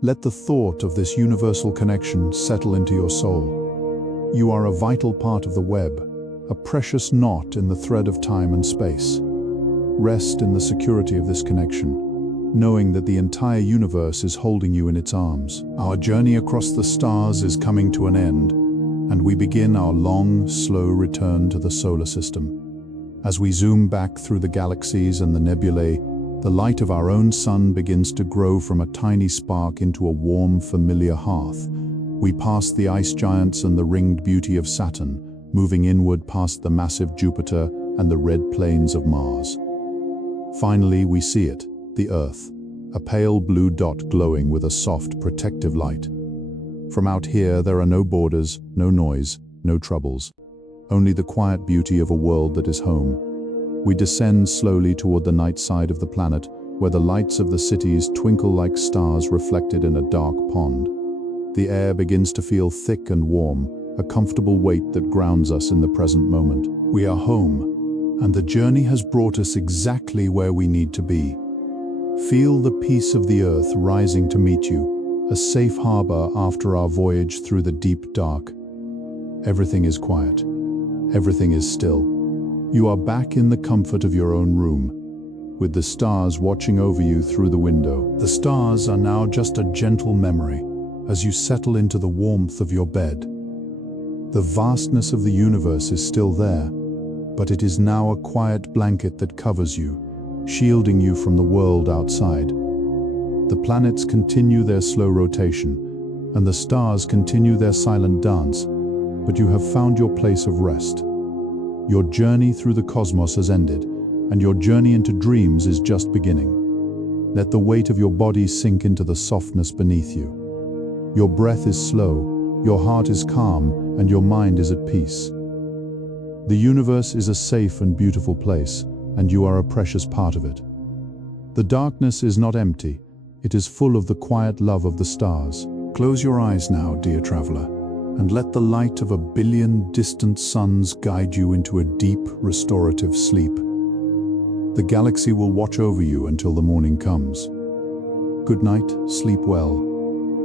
Let the thought of this universal connection settle into your soul. You are a vital part of the web, a precious knot in the thread of time and space. Rest in the security of this connection, knowing that the entire universe is holding you in its arms. Our journey across the stars is coming to an end, and we begin our long, slow return to the solar system. As we zoom back through the galaxies and the nebulae, the light of our own sun begins to grow from a tiny spark into a warm, familiar hearth. We pass the ice giants and the ringed beauty of Saturn, moving inward past the massive Jupiter and the red plains of Mars. Finally, we see it, the Earth, a pale blue dot glowing with a soft, protective light. From out here, there are no borders, no noise, no troubles, only the quiet beauty of a world that is home. We descend slowly toward the night side of the planet, where the lights of the cities twinkle like stars reflected in a dark pond. The air begins to feel thick and warm, a comfortable weight that grounds us in the present moment. We are home, and the journey has brought us exactly where we need to be. Feel the peace of the earth rising to meet you, a safe harbor after our voyage through the deep dark. Everything is quiet. Everything is still. You are back in the comfort of your own room, with the stars watching over you through the window. The stars are now just a gentle memory as you settle into the warmth of your bed. The vastness of the universe is still there, but it is now a quiet blanket that covers you, shielding you from the world outside. The planets continue their slow rotation, and the stars continue their silent dance, but you have found your place of rest. Your journey through the cosmos has ended, and your journey into dreams is just beginning. Let the weight of your body sink into the softness beneath you. Your breath is slow, your heart is calm, and your mind is at peace. The universe is a safe and beautiful place, and you are a precious part of it. The darkness is not empty, it is full of the quiet love of the stars. Close your eyes now, dear traveler, and let the light of a billion distant suns guide you into a deep, restorative sleep. The galaxy will watch over you until the morning comes. Good night, sleep well,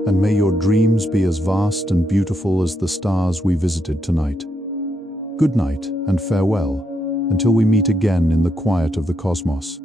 and may your dreams be as vast and beautiful as the stars we visited tonight. Good night and farewell, until we meet again in the quiet of the cosmos.